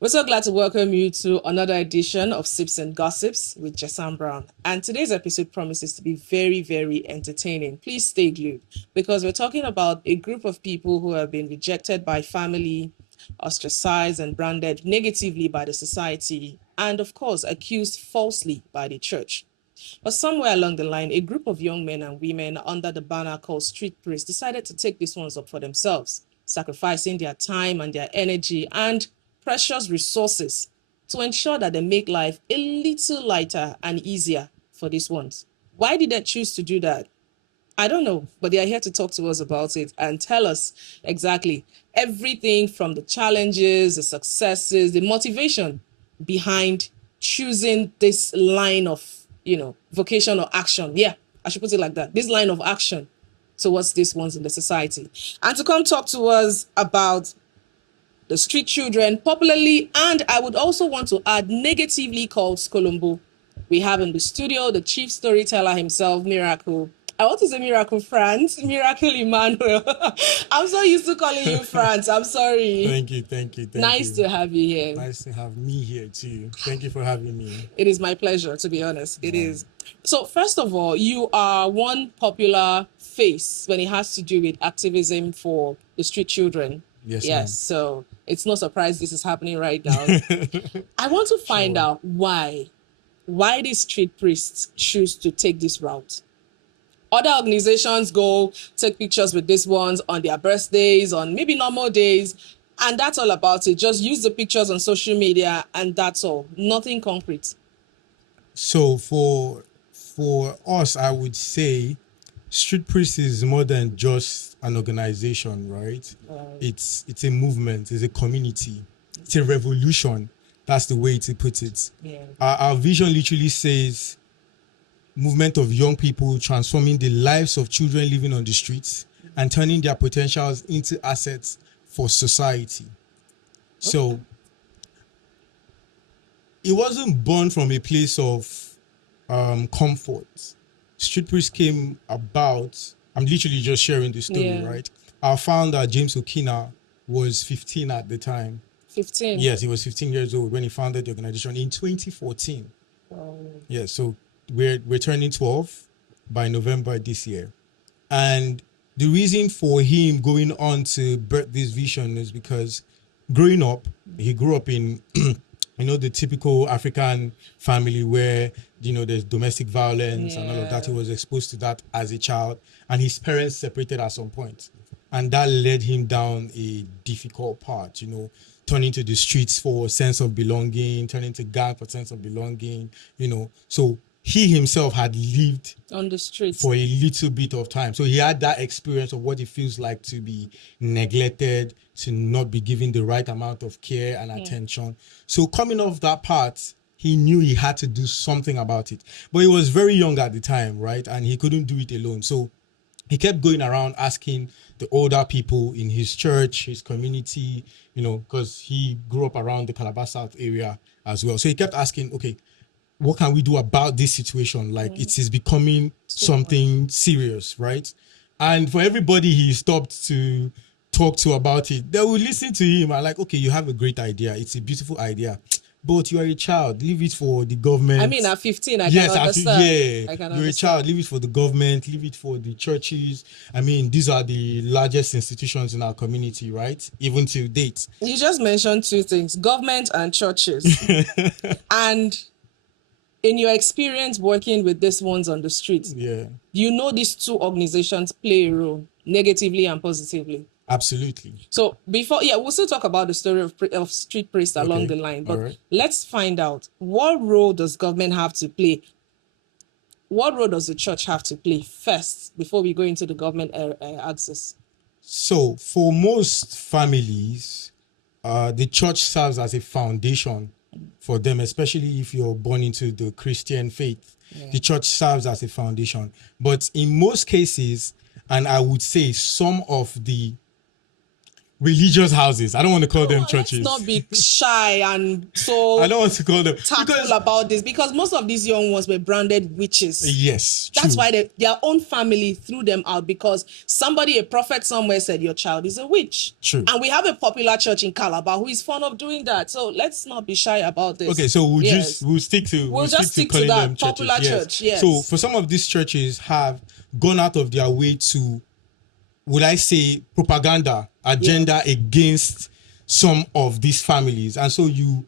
We're so glad to welcome you to another edition of Sips and Gossips with Jesam Brown. And today's episode promises to be very, very entertaining. Please stay glued because we're talking about a group of people who have been rejected by family, ostracized and branded negatively by the society, and of course, accused falsely by the church. But somewhere along the line, a group of young men and women under the banner called Street Priests decided to take these ones up for themselves, sacrificing their time and their energy and precious resources to ensure that they make life a little lighter and easier for these ones. Why did they choose to do that? I don't know, but they are here to talk to us about it and tell us exactly everything from the challenges, the successes, the motivation behind choosing this line of, vocation or action. Yeah, I should put it like that. This line of action towards these ones in the society. And to come talk to us about the street children, popularly, and I would also want to add negatively called Skolombo. We have in the studio the chief storyteller himself, Miracle. I want to say Miracle France, Miracle Emmanuel. I'm so used to calling you France. I'm sorry. Thank you. Nice to have you here. Nice to have me here too. Thank you for having me. It is my pleasure, to be honest. It is. So first of all, you are one popular face when it has to do with activism for the street children. Yes. Yes. So it's no surprise this is happening right now. I want to find out why these street priests choose to take this route. Other organizations go take pictures with these ones on their birthdays, on maybe normal days, and that's all about it. Just use the pictures on social media and that's all. Nothing concrete. So for us, I would say Street Priest is more than just an organization, right? It's a movement, it's a community, it's a revolution. That's the way to put it. Yeah. Our vision literally says movement of young people transforming the lives of children living on the streets and turning their potentials into assets for society. Okay. So it wasn't born from a place of comfort. Street Priest came about, I'm literally just sharing the story, right? Our founder, James Okina, was 15 at the time. 15? Yes, he was 15 years old when he founded the organization in 2014. Wow. Yeah, so we're turning 12 by November this year. And the reason for him going on to birth this vision is because growing up, he grew up in the typical African family where, there's domestic violence and all of that. He was exposed to that as a child, and his parents separated at some point. And that led him down a difficult path, turning to the streets for a sense of belonging, turning to gang for sense of belonging, So he himself had lived on the streets for a little bit of time. So he had that experience of what it feels like to be neglected, to not be given the right amount of care and attention. So coming off that part, he knew he had to do something about it. But he was very young at the time, right? And he couldn't do it alone. So he kept going around asking the older people in his church, his community, because he grew up around the Calabar South area as well. So he kept asking, okay, what can we do about this situation? Like it is becoming something serious, right? And for everybody he stopped to talk to about it, they would listen to him and like, okay, you have a great idea. It's a beautiful idea. But you are a child, leave it for the government. I mean, at 15, I can understand. You're a child, leave it for the government, leave it for the churches. I mean, these are the largest institutions in our community, right? Even to date. You just mentioned two things, government and churches. And in your experience working with these ones on the streets, these two organizations play a role, negatively and positively. Absolutely. So we'll still talk about the story of street priests along the line, but let's find out, what role does government have to play? What role does the church have to play first before we go into the government axis? So for most families, the church serves as a foundation for them, especially if you're born into the Christian faith. The church serves as a foundation. But in most cases, and I would say some of the religious houses. I don't want to call them Let's churches. not be shy and so I don't want to call them tactful about this, because most of these young ones were branded witches. yes, That's true. why their own family threw them out, because somebody, a prophet somewhere, said your child is a witch. True. And we have a popular church in Calabar who is fond of doing that. So let's not be shy about this. Okay, so we'll Yes. stick to We'll just stick to calling that them churches. popular church, yes. So for some of these churches have gone out of their way to, would I say, propaganda agenda against some of these families, and so you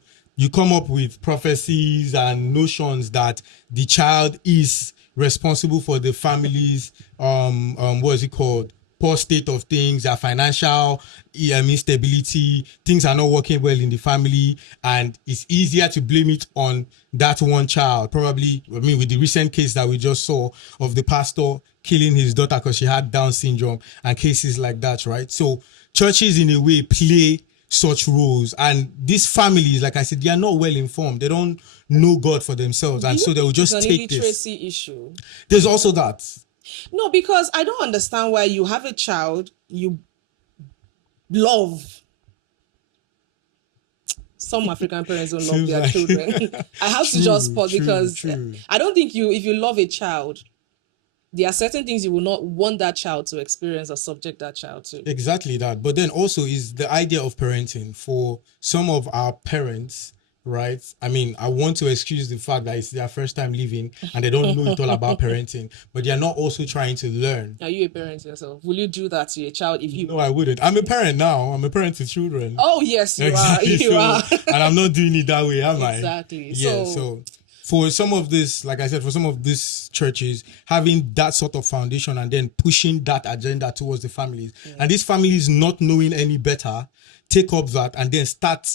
come up with prophecies and notions that the child is responsible for the family's what is it called, poor state of things, their financial instability, things are not working well in the family, and it's easier to blame it on that one child. Probably, I mean, with the recent case that we just saw of the pastor killing his daughter because she had Down syndrome and cases like that, right? So churches in a way play such roles, and these families, like I said, they are not well informed. They don't know God for themselves, and so they will just It's an take this. illiteracy issue. There's also that. No, because I don't understand why you have a child you love. Some African parents don't love Seems their like- children. I have to True, just pause true, because true. I don't think if you love a child, there are certain things you will not want that child to experience or subject that child to. Exactly that. But then also is the idea of parenting for some of our parents, right? I mean, I want to excuse the fact that it's their first time living and they don't know it all about parenting, but they are not also trying to learn. Are you a parent yourself? Will you do that to your child if you... No, I wouldn't. I'm a parent now. I'm a parent to children. Oh, yes, you Exactly. are. You So- are. and I'm not doing it that way, am I? Exactly. Yeah. So for some of this, like I said, for some of these churches, having that sort of foundation and then pushing that agenda towards the families, and these families not knowing any better, take up that and then start,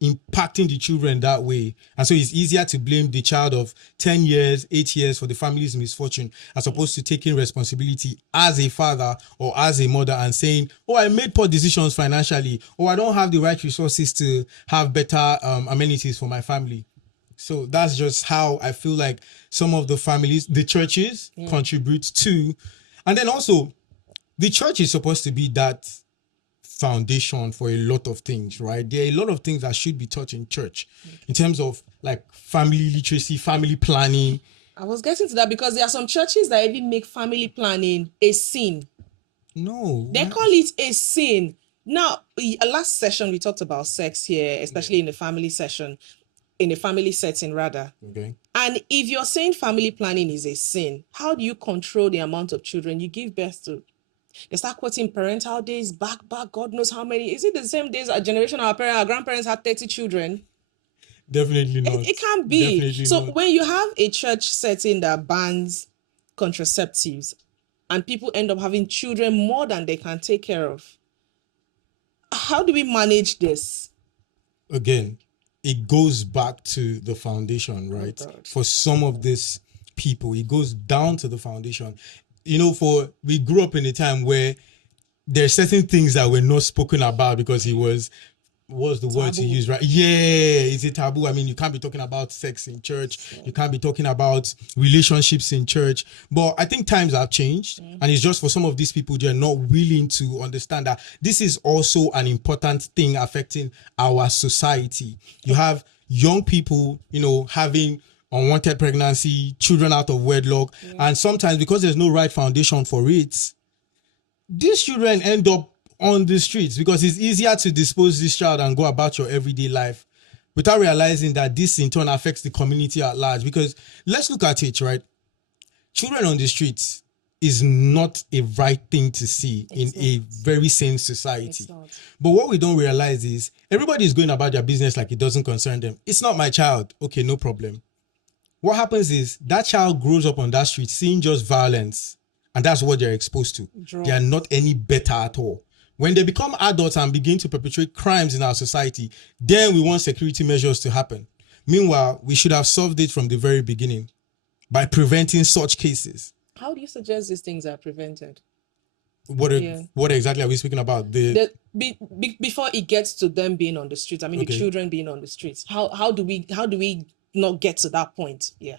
impacting the children that way. And so it's easier to blame the child of 10 years, 8 years for the family's misfortune, as opposed to taking responsibility as a father or as a mother and saying, oh, I made poor decisions financially, or I don't have the right resources to have better amenities for my family. So that's just how I feel like some of the families, the churches contribute to. And then also, the church is supposed to be that foundation for a lot of things, right? There are a lot of things that should be taught in church in terms of like family literacy, family planning. I was getting to that because there are some churches that even make family planning a sin. No. They call it a sin. Now, last session we talked about sex here, especially in the family session, in a family setting rather. Okay. And if you're saying family planning is a sin, how do you control the amount of children you give birth to? They start quoting parental days back, God knows how many. Is it the same days a generation our grandparents had 30 children? Definitely not. It can't be. Definitely So not. when you have a church setting that bans contraceptives and people end up having children more than they can take care of, how do we manage this? Again, it goes back to the foundation, right? God. For some of these people, it goes down to the foundation. We grew up in a time where there are certain things that were not spoken about because it was, what's the word to Taboo. use, right? Yeah, is it taboo? I mean, you can't be talking about sex in church. You can't be talking about relationships in church. But I think times have changed. And it's just for some of these people, they're not willing to understand that this is also an important thing affecting our society. You have young people, having unwanted pregnancy, children out of wedlock. And sometimes because there's no right foundation for it, these children end up on the streets because it's easier to dispose this child and go about your everyday life without realizing that this in turn affects the community at large. Because let's look at it, right? Children on the streets is not a right thing to see in a very sane society. It's not. But what we don't realize is everybody is going about their business like it doesn't concern them. It's not my child. Okay, no problem. What happens is that child grows up on that street seeing just violence, and that's what they're exposed to. Drugs. They are not any better at all. When they become adults and begin to perpetrate crimes in our society, then we want security measures to happen. Meanwhile, we should have solved it from the very beginning by preventing such cases. How do you suggest these things are prevented? What exactly are we speaking about? Before it gets to them being on the streets, I mean Okay. the children being on the streets. How do we not get to that point? Yeah.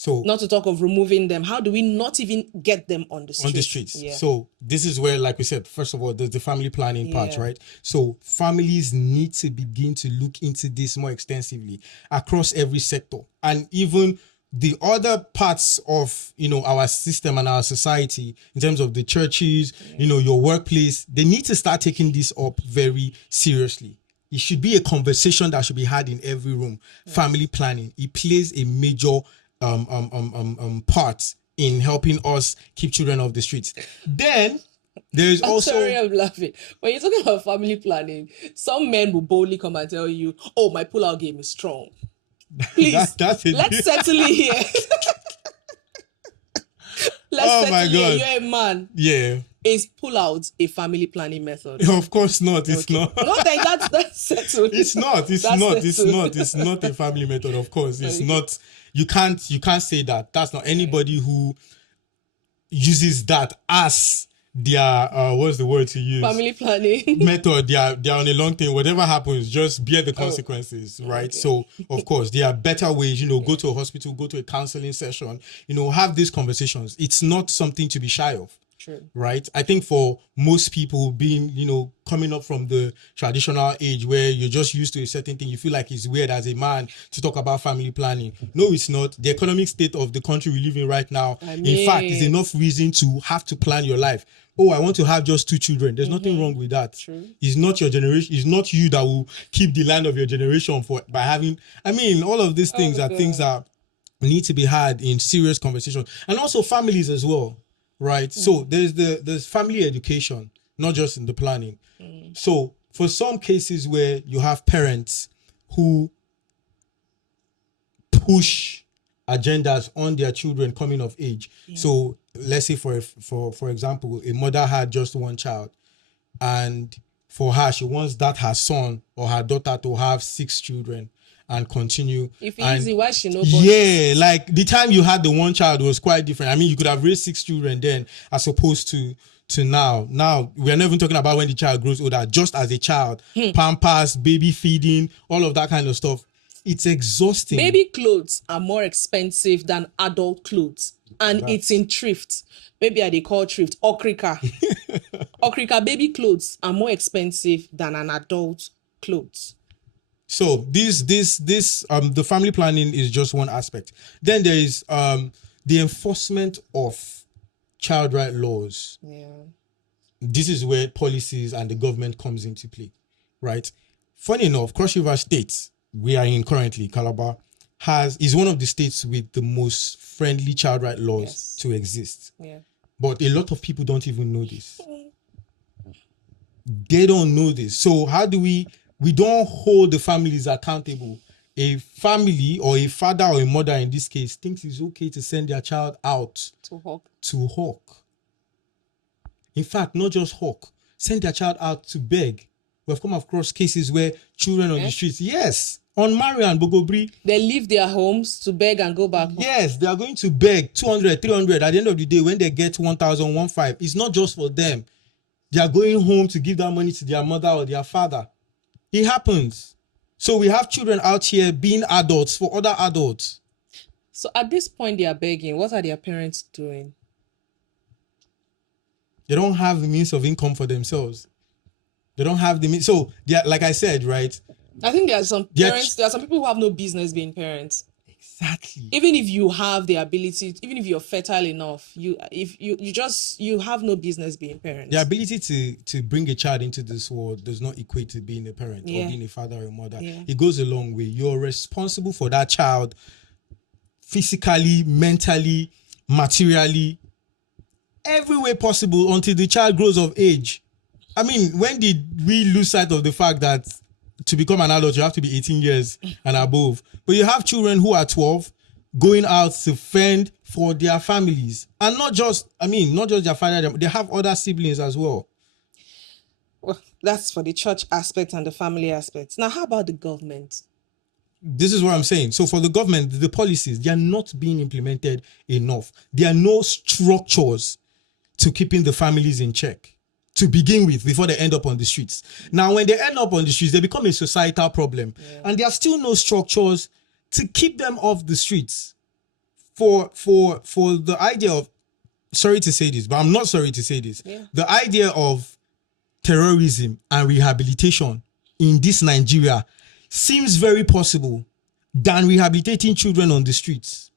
So not to talk of removing them. How do we not even get them on the streets? on the streets. Yeah. So this is where, like we said, first of all, there's the family planning part, Yeah. right? So families need to begin to look into this more extensively across every sector, and even the other parts of, you know, our system and our society, in terms of the churches, you know, your workplace, they need to start taking this up very seriously. It should be a conversation that should be had in every room. Family planning, it plays a major part in helping us keep children off the streets. Then there's I'm also sorry, I'm laughing. When you're talking about family planning, some men will boldly come and tell you, "Oh, my pull-out game is strong." Please, that's it. let's settle it here. Let's Oh settle my it here. God. You're a man. Yeah. Is pull-out a family planning method? Of course not. It's not. No, then that's settled. It's not. It's That's not. It's settled. not. It's not a family method. Of course, it's Okay. not. You can't say that. That's not anybody who uses that as their what's the word to use? Family planning. Method. They are on a long thing. Whatever happens, just bear the consequences, right? Okay. So of course there are better ways. You know, go to a hospital, go to a counseling session. You know, have these conversations. It's not something to be shy of. True. Right? I think for most people, being, you know, coming up from the traditional age where you're just used to a certain thing, you feel like it's weird as a man to talk about family planning. No, it's not. The economic state of the country we live in right now, in fact, is enough reason to have to plan your life. Oh, I want to have just 2 children. There's nothing wrong with that. True. It's not your generation. It's not you that will keep the land of your generation by having. I mean, all of these things are things that need to be had in serious conversation, and also families as well. Right. So there's family education, not just in the planning. So for some cases where you have parents who push agendas on their children coming of age. So let's say for example, a mother had just 1 child, and for her, she wants that her son or her daughter to have 6 children and continue. If and easy, why she no? yeah, like the time you had the 1 child was quite different. I mean, you could have raised 6 children then, as opposed to now. Now we're not even talking about when the child grows older. Just as a child, pampers, baby feeding, all of that kind of stuff. It's exhausting. Baby clothes are more expensive than adult clothes, and it's in thrift. Maybe they call thrift okrika. Okrika baby clothes are more expensive than an adult clothes. So this the family planning is just one aspect. Then there is the enforcement of child right laws. Yeah. This is where policies and the government comes into play, right? Funny enough, Cross River State, we are in currently, Calabar, is one of the states with the most friendly child right laws to exist. Yeah. But a lot of people don't even know this. They don't know this. So how do we don't hold the families accountable? A family or a father or a mother in this case thinks it's okay to send their child out to hawk. In fact, not just hawk, send their child out to beg. We've come across cases where children on the streets, yes, on Marian, Bogobri, they leave their homes to beg and go back home. yes, they are going to beg 200, 300. At the end of the day, when they get 1,000, 1,500, it's not just for them. They are going home to give that money to their mother or their father. It happens. So we have children out here being adults for other adults. So at this point, they are begging. What are their parents doing? They don't have the means of income for themselves. They don't have the means. So, they are, like I said, right? I think there are some parents, there are some people who have no business being parents. Exactly. Even if you have the ability, even if you're fertile enough, you have no business being parents. The ability to bring a child into this world does not equate to being a parent or being a father or a mother. Yeah. It goes a long way. You're responsible for that child physically, mentally, materially, every way possible until the child grows of age. I mean, when did we lose sight of the fact that to become an adult, you have to be 18 years and above? But you have children who are 12 going out to fend for their families. And not just their father, they have other siblings as well. Well, that's for the church aspect and the family aspect. Now, how about the government? This is what I'm saying. So for the government, the policies, they are not being implemented enough. There are no structures to keeping the families in check to begin with before they end up on the streets. Now, when they end up on the streets, they become a societal problem. And there are still no structures to keep them off the streets. for the idea of, sorry to say this, but I'm not sorry to say this. Yeah. The idea of terrorism and rehabilitation in this Nigeria seems very possible than rehabilitating children on the streets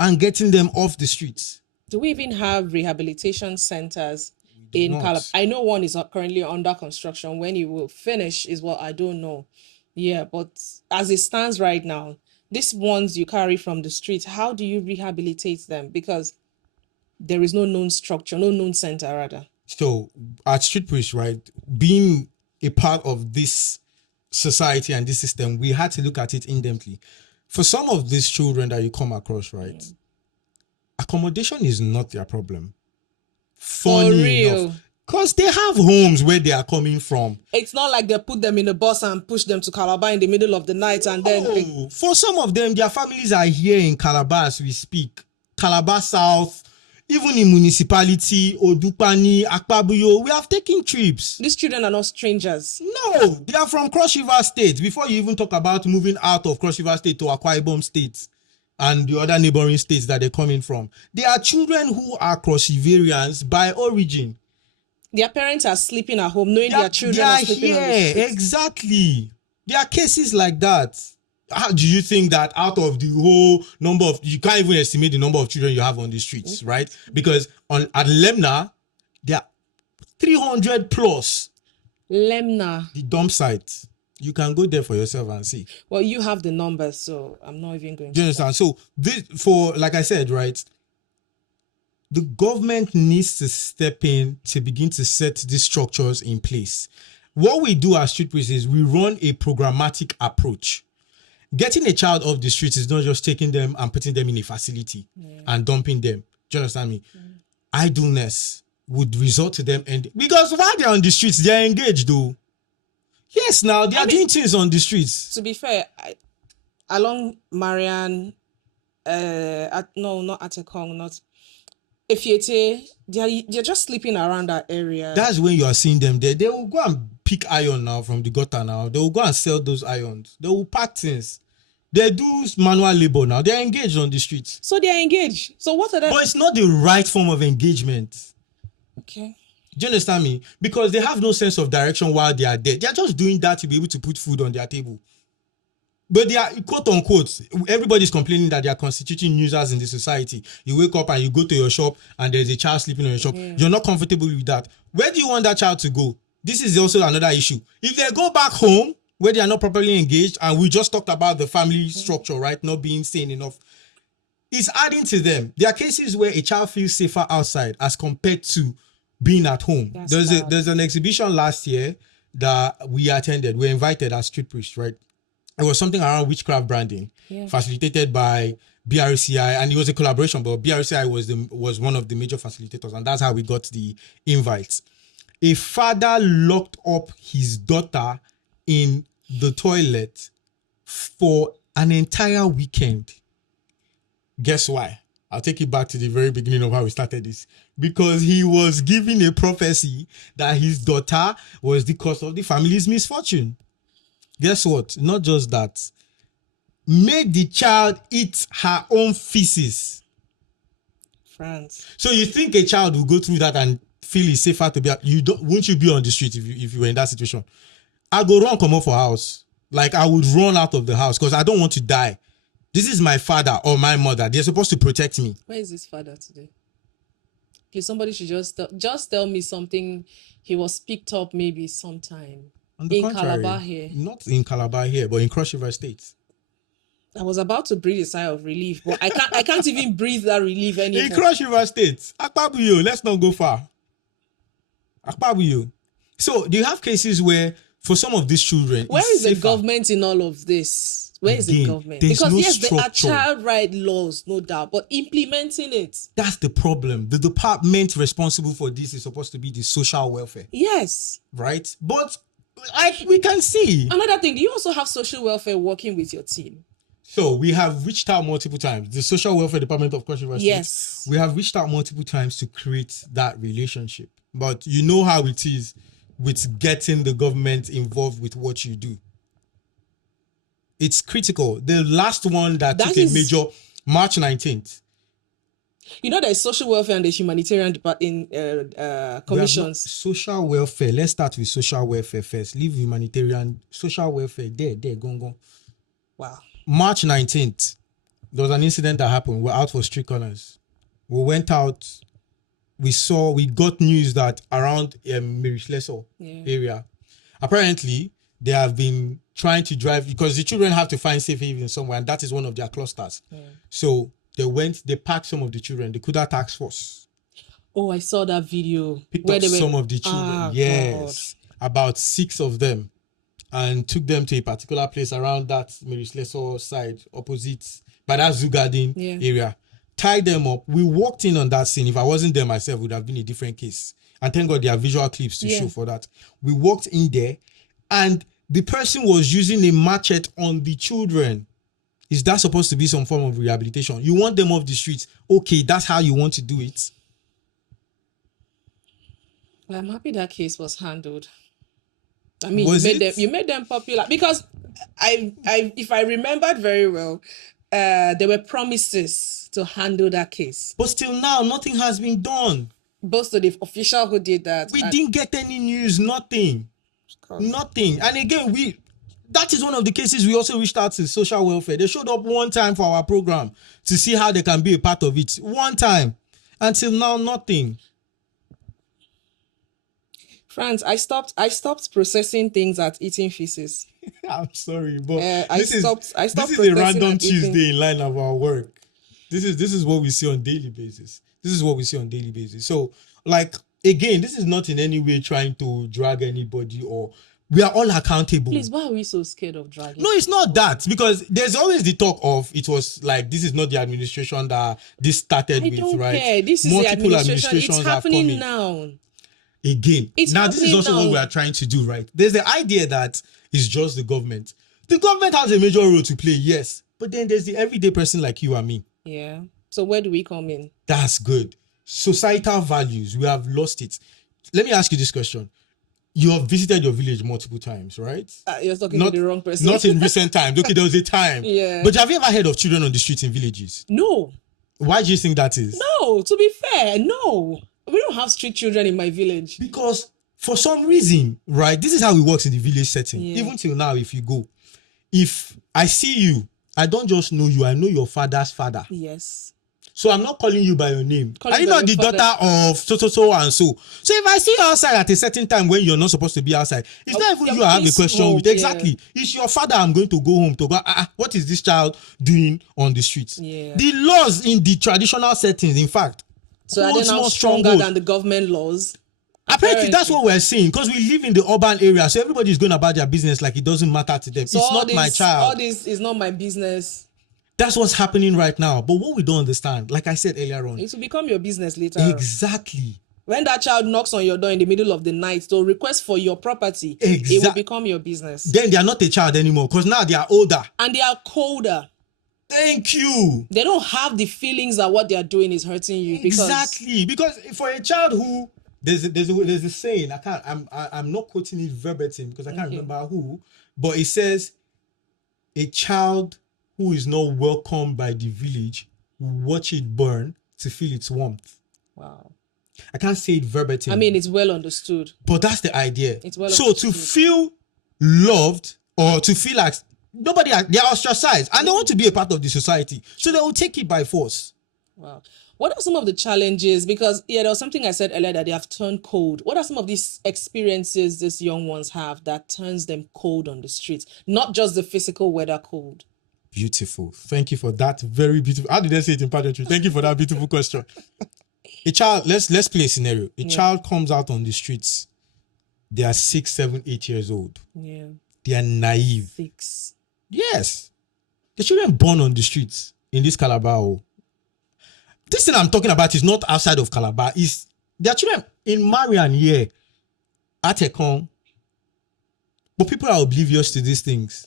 and getting them off the streets. Do we even have rehabilitation centers in Calabar? I know one is currently under construction. When it will finish is what I don't know. Yeah, but as it stands right now, these ones you carry from the street, how do you rehabilitate them? Because there is no known structure, no known center rather. So at Street Priest, right, being a part of this society and this system, we had to look at it in-depthly. For some of these children that you come across, right, accommodation is not their problem. Funny enough, because they have homes where they are coming from. It's not like they put them in a bus and push them to Calabar in the middle of the night and then... For some of them, their families are here in Calabar as we speak. Calabar South, even in municipality, Odupani, Akpabuyo, we have taken trips. These children are not strangers. No, they are from Cross River State. Before you even talk about moving out of Cross River State to Akwa Ibom State and the other neighboring states that they're coming from, they are children who are Cross Riverians by origin. Their parents are sleeping at home, knowing their children are sleeping on the streets. Exactly. There are cases like that. How do you think that out of the whole number of, you can't even estimate the number of children you have on the streets, right? Because at Lemna, there are 300 plus. Lemna. The dump site. You can go there for yourself and see. Well, you have the numbers, so I'm not even going to. Do you understand? So, like I said, right, the government needs to step in to begin to set these structures in place. What we do as Street Priest is we run a programmatic approach. Getting a child off the streets is not just taking them and putting them in a facility and dumping them. Do you understand me? Idleness would result to them because while they're on the streets, they're engaged though. Yes, now they are doing things on the streets. To be fair, along Marian, no, not Atekong, not Efiete, they're just sleeping around that area. That's when you are seeing them there. They will go and pick iron now from the gutter now. They will go and sell those irons. They will pack things. They do manual labor now. They're engaged on the streets. So they're engaged. So what are they? But it's not the right form of engagement. Okay. Do you understand me? Because they have no sense of direction while they are there. They are just doing that to be able to put food on their table. But they are, quote unquote, everybody's complaining that they are constituting users in the society. You wake up and you go to your shop and there's a child sleeping on your shop. You're not comfortable with that. Where do you want that child to go? This is also another issue. If they go back home where they are not properly engaged, and we just talked about the family structure, right? Not being sane enough. It's adding to them. There are cases where a child feels safer outside as compared to being at home. There's an exhibition last year that we attended. We were invited as Street Priest, right? It was something around witchcraft branding, facilitated by BRCI, and it was a collaboration, but BRCI was one of the major facilitators, and that's how we got the invites. A father locked up his daughter in the toilet for an entire weekend. Guess why? I'll take you back to the very beginning of how we started this. Because he was giving a prophecy that his daughter was the cause of the family's misfortune. Guess what? Not just that. Made the child eat her own feces. France. So you think a child will go through that and feel it's safer to be? Won't you be on the street if you were in that situation? I go run, come out for house. Like I would run out of the house because I don't want to die. This is my father or my mother. They're supposed to protect me. Where is his father today? Okay, somebody should just tell me something. He was picked up maybe sometime. In Calabar here. Not in Calabar here, but in Cross River State. I was about to breathe a sigh of relief, but I can't even breathe that relief anymore. In Cross River State. Akpabuyo, let's not go far. Akpabuyo. So do you have cases where for some of these children, where is the government in all of this? Where is the government? Because yes, there are child right laws, no doubt, but implementing it. That's the problem. The department responsible for this is supposed to be the social welfare. Yes. Right? But we can see. Another thing, do you also have social welfare working with your team? So we have reached out multiple times. The social welfare department of Cross River State. Yes. We have reached out multiple times to create that relationship. But you know how it is with getting the government involved with what you do. It's critical. The last one that took a major, March 19th, You know, there's social welfare and there's humanitarian commissions. Social welfare. Let's start with social welfare first. Leave humanitarian. Social welfare. Gong. Wow. March 19th, there was an incident that happened. We're out for street corners. We went out. We got news that around Mirislesor area, apparently they have been trying to drive because the children have to find safe haven somewhere, and that is one of their clusters. So they packed some of the children. The Kuda task force. Oh, I saw that video. Picked up some of the children. Yes. God. About 6 of them. And took them to a particular place around that Mirislesor side, opposite, by that Zoo Garden area. Tied them up. We walked in on that scene. If I wasn't there myself, it would have been a different case. And thank God there are visual clips to show for that. We walked in there and the person was using a machete on the children. Is that supposed to be some form of rehabilitation? You want them off the streets. Okay, that's how you want to do it. Well, I'm happy that case was handled. I mean, you made them popular because if I remembered very well, there were promises to handle that case. But still now, nothing has been done. Both to the official who did that. We didn't get any news, nothing. Nothing. And again, that is one of the cases we also reached out to social welfare. They showed up one time for our program to see how they can be a part of it. One time. Until now, nothing. France, I stopped processing things at eating feces. I'm sorry, but this is a random Tuesday in line of our work. This is what we see on daily basis. So, like, again, this is not in any way trying to drag anybody, or we are all accountable. Please, why are we so scared of dragging? No, it's not that, because there's always the talk of it was like this is not the administration that this started with, right? I don't care. This is multiple the administration. It's happening now. Again, now this is also what we are trying to do, right? There's the idea that it's just the government. The government has a major role to play, yes, but then there's the everyday person like you and me. Yeah. So where do we come in? That's good. Societal values, we have lost it. Let me ask you this question. You have visited your village multiple times, right? You're talking to the wrong person. Not in recent times. Okay, there was a time. Yeah. But have you ever heard of children on the streets in villages? No. Why do you think that is? No, to be fair, no. We don't have street children in my village. Because for some reason, right, this is how it works in the village setting. Yeah. Even till now, if you go, if I see you, I don't just know you, I know your father's father. Yes. So I'm not calling you by your name. Are you not the daughter of so and so? So if I see you outside at a certain time when you're not supposed to be outside, it's not even you I have a question with. Exactly. Yeah. It's your father I'm going to go home to go, what is this child doing on the streets? Yeah. The laws in the traditional settings, in fact, so are they now stronger than the government laws? Apparently, that's what we're seeing, because we live in the urban area, so everybody's going about their business like it doesn't matter to them. So it's not my child. All this is not my business. That's what's happening right now. But what we don't understand, like I said earlier on, it will become your business later. Exactly. When that child knocks on your door in the middle of the night to request for your property, it will become your business. Then they are not a child anymore, because now they are older. And they are colder. Thank you. They don't have the feelings that what they are doing is hurting you. Exactly. Because for a child who there's a saying, I'm not quoting it verbatim because I can't remember who, but it says a child who is not welcomed by the village will watch it burn to feel its warmth. Wow. I can't say it verbatim. I mean, it's well understood. But that's the idea. It's well so understood. To feel loved or to feel like they are ostracized and they want to be a part of the society, so they will take it by force. Wow. What are some of the challenges? Because there was something I said earlier that they have turned cold. What are some of these experiences these young ones have that turns them cold on the streets? Not just the physical weather cold. Beautiful. Thank you for that. Very beautiful. How did I say it in pageantry? Thank you for that beautiful question. A child, let's play a scenario. A child comes out on the streets. They are 6, 7, 8 years old. Yeah. They are naive. 6. Yes. The children born on the streets in this Calabar. This thing I'm talking about is not outside of Calabar. There are children in Marian here at Ekong. But people are oblivious to these things.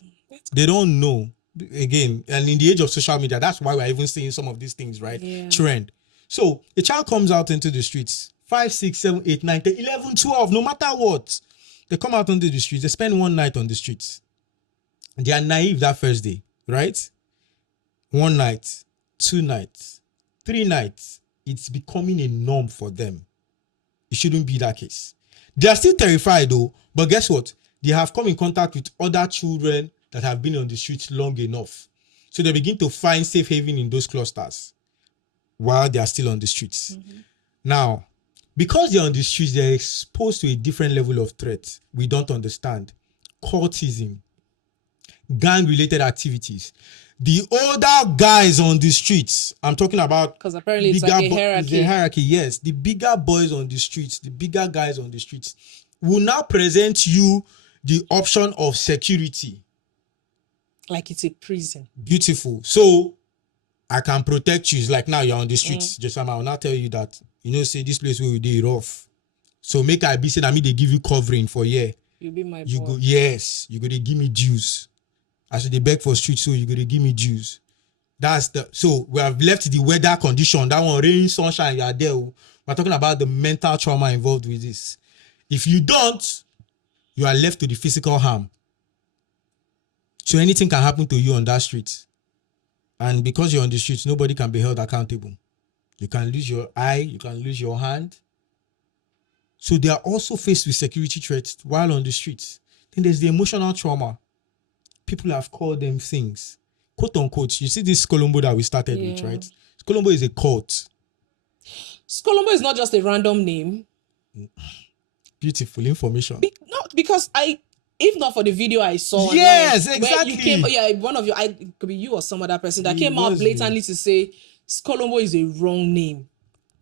They don't know. Again, and in the age of social media, that's why we're even seeing some of these things, right? Yeah. Trend. So a child comes out into the streets, 5, 6, 7, 8, 9, 10, 11, 12, no matter what. They come out onto the streets, they spend one night on the streets. They are naive that first day, right? 1 night, 2 nights, 3 nights, it's becoming a norm for them. It shouldn't be that case. They are still terrified though, but guess what? They have come in contact with other children that have been on the streets long enough. So they begin to find safe haven in those clusters while they are still on the streets. Now, because they're on the streets, they're exposed to a different level of threat we don't understand. Cultism, gang-related activities. The older guys on the streets, I'm talking about, because apparently it's like a hierarchy. It's a hierarchy, yes. The bigger boys on the streets, the bigger guys on the streets will now present you the option of security. Like it's a prison. Beautiful. So I can protect you. It's like now you're on the streets. Jesam, I will not tell you that, say this place where we do it rough. So make I be saying that they give you covering for year. You be my You boy. go, yes, you go to give me dues. As they beg for street, so you go to give me dues. So we have left the weather condition. That one, rain, sunshine, you are there. We're talking about the mental trauma involved with this. If you don't, you are left to the physical harm. So anything can happen to you on that street. And because you're on the streets, nobody can be held accountable. You can lose your eye, you can lose your hand. So they are also faced with security threats while on the streets. Then there's the emotional trauma. People have called them things. Quote unquote. You see this Colombo that we started with, right? Colombo is a cult. Colombo is not just a random name. Beautiful information. Because if not for the video I saw, yes, online, exactly. Where you came, one of you, it could be you or some other person that came out blatantly to say Colombo is a wrong name.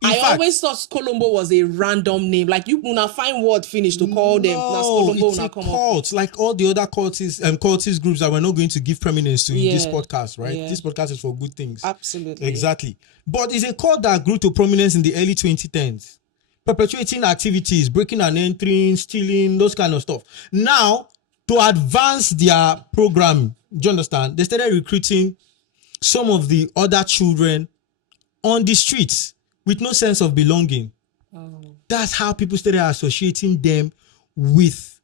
I always thought Colombo was a random name. Like you gonna find word finish to call them. No, it's a cult. Like all the other cultist groups that we're not going to give prominence to in this podcast, right? This podcast is for good things. Absolutely. Exactly. But it's a cult that grew to prominence in the early 2010s. Perpetuating activities, breaking and entering, stealing, those kind of stuff. Now, to advance their program, do you understand? They started recruiting some of the other children on the streets with no sense of belonging. That's how people started associating them with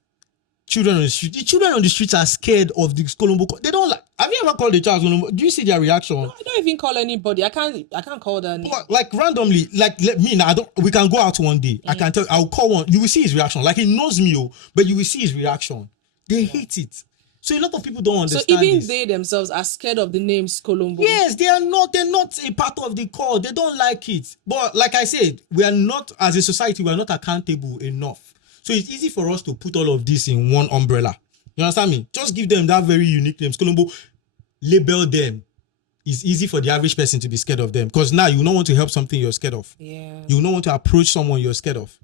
children on the street. The children on the streets are scared of the Colombo. They don't like. Have you ever called the child Colombo? Do you see their reaction? No, I don't even call anybody. I can't call that name. Like randomly, like let me now. We can go out one day. I can tell. I'll call one. You will see his reaction. Like he knows me, but you will see his reaction. They hate it. So a lot of people don't understand. So even they themselves are scared of the name Colombo. Yes, they are not. They're not a part of the cult. They don't like it. But like I said, we are not, as a society, we are not accountable enough. So it's easy for us to put all of this in one umbrella. You understand me? Just give them that very unique name, Colombo. Label them. It's easy for the average person to be scared of them because now you don't want to help something you're scared of. Yeah. You don't want to approach someone you're scared of.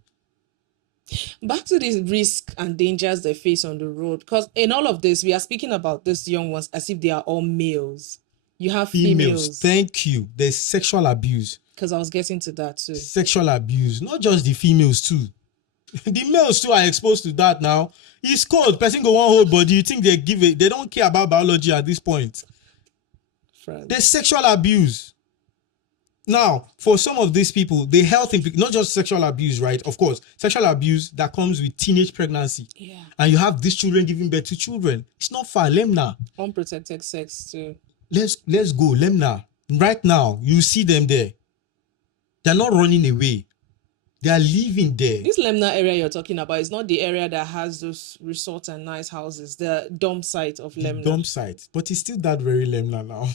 Back to the risk and dangers they face on the road, because in all of this, we are speaking about these young ones as if they are all males. You have females. Thank you. There's sexual abuse. Because I was getting to that too. Sexual abuse. Not just the females too. The males too are exposed to that now. It's cold. Person go one whole body. You think they don't care about biology at this point. There's sexual abuse. Now, for some of these people, the health not just sexual abuse, right? Of course, sexual abuse that comes with teenage pregnancy. Yeah. And you have these children giving birth to children. It's not far. Lemna. Unprotected sex too. Let's go. Lemna. Right now, you see them there. They're not running away. They are living there. This Lemna area you're talking about is not the area that has those resorts and nice houses. The dump site of Lemna. Dump site. But it's still that very Lemna now.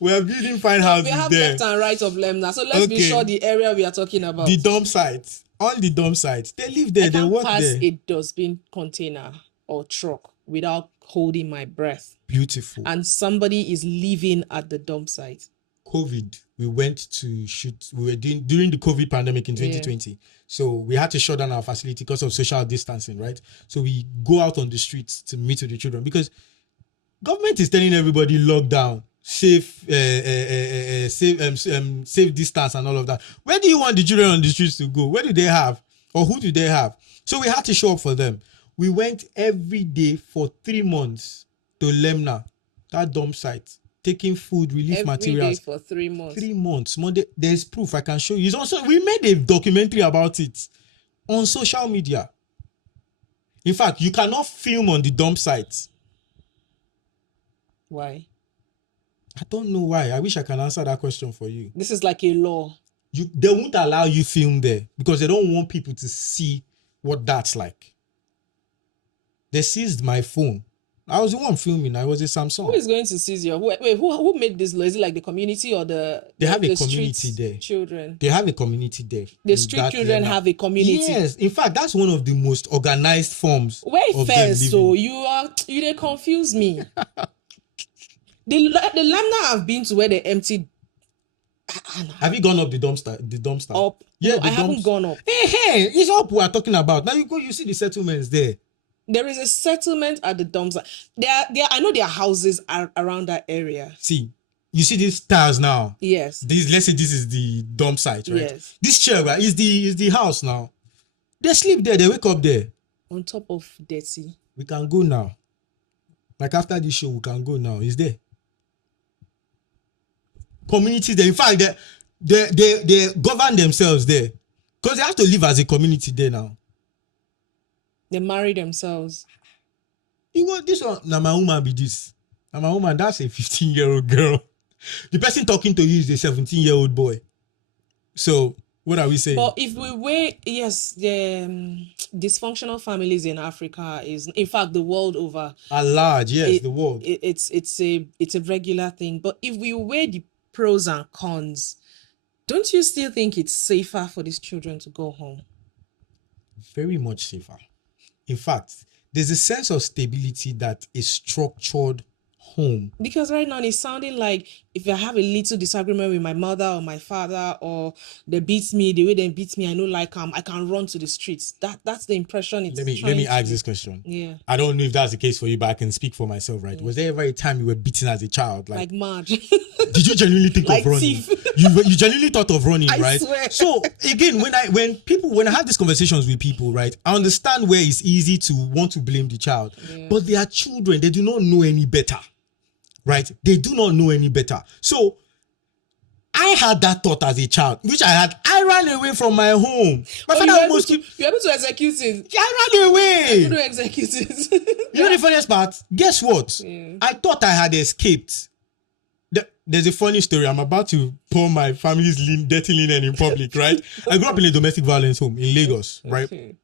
We are building fine houses there. We have left and right of Lemna. So let's be sure the area we are talking about. The dump site. On the dump site. They live there. They work pass there. A dustbin container or truck without holding my breath. Beautiful. And somebody is living at the dump site. COVID, we went to shoot. We were doing during the COVID pandemic in 2020. Yeah. So we had to shut down our facility because of social distancing, right? So we go out on the streets to meet with the children because government is telling everybody lockdown, safe distance and all of that. Where do you want the children on the streets to go? Where do they have? Or who do they have? So we had to show up for them. We went every day for 3 months to Lemna, that dump site. Taking food, relief materials. Every day for 3 months. 3 months. Monday, there's proof I can show you. It's also, we made a documentary about it on social media. In fact, you cannot film on the dump site. Why? I don't know why. I wish I can answer that question for you. This is like a law. they won't allow you film there because they don't want people to see what that's like. They seized my phone. I was the one filming. I was a Samsung. Who is going to seize your? Wait, who made this law? Is it like the community or the? They have a the community there. Children. They have a community there. The street children have a community. Yes, in fact, that's one of the most organized forms. Wait of first, so you they confuse me. the Lamna I've been to where they emptied. Have you gone up the dumpster? Up? Yeah, no, I haven't gone up. Hey, it's up we are talking about. Now you see the settlements there. There is a settlement at the dumpster. I know there are houses around that area. See, you see these tiles now. Yes. Let's say this is the dump site, right? Yes. This chair is the house now. They sleep there. They wake up there. On top of dirty. We can go now. Like after this show, we can go now. It's there. Communities there. In fact, they govern themselves there because they have to live as a community there now. They marry themselves. You know, this one, now my woman be this. Now my woman, that's a 15-year-old girl. The person talking to you is a 17-year-old boy. So, what are we saying? But if we weigh, yes, the dysfunctional families in Africa is, in fact, the world over. Are large, yes, the world. It's a regular thing. But if we weigh the pros and cons, don't you still think it's safer for these children to go home? Very much safer. In fact, there's a sense of stability that a structured home. Because right now it's sounding like if I have a little disagreement with my mother or my father, or they beat me the way they beat me, I know like I can run to the streets. That's the impression it's. Let me ask this question. Yeah. I don't know if that's the case for you, but I can speak for myself, right? Yeah. Was there ever a time you were beaten as a child? Like mad. Did you genuinely think like of running? You genuinely thought of running, I right? Swear. So again, when I have these conversations with people, right, I understand where it's easy to want to blame the child, but they are children. They do not know any better. Right? They do not know any better. So I had that thought as a child, which I ran away from my home. My father almost you were able to execute it. I ran away. You don't execute it. You know the funniest part? Guess what? Yeah. I thought I had escaped. There's a funny story. I'm about to pour my family's dirty linen in public, right? I grew up in a domestic violence home in Lagos, right? Okay.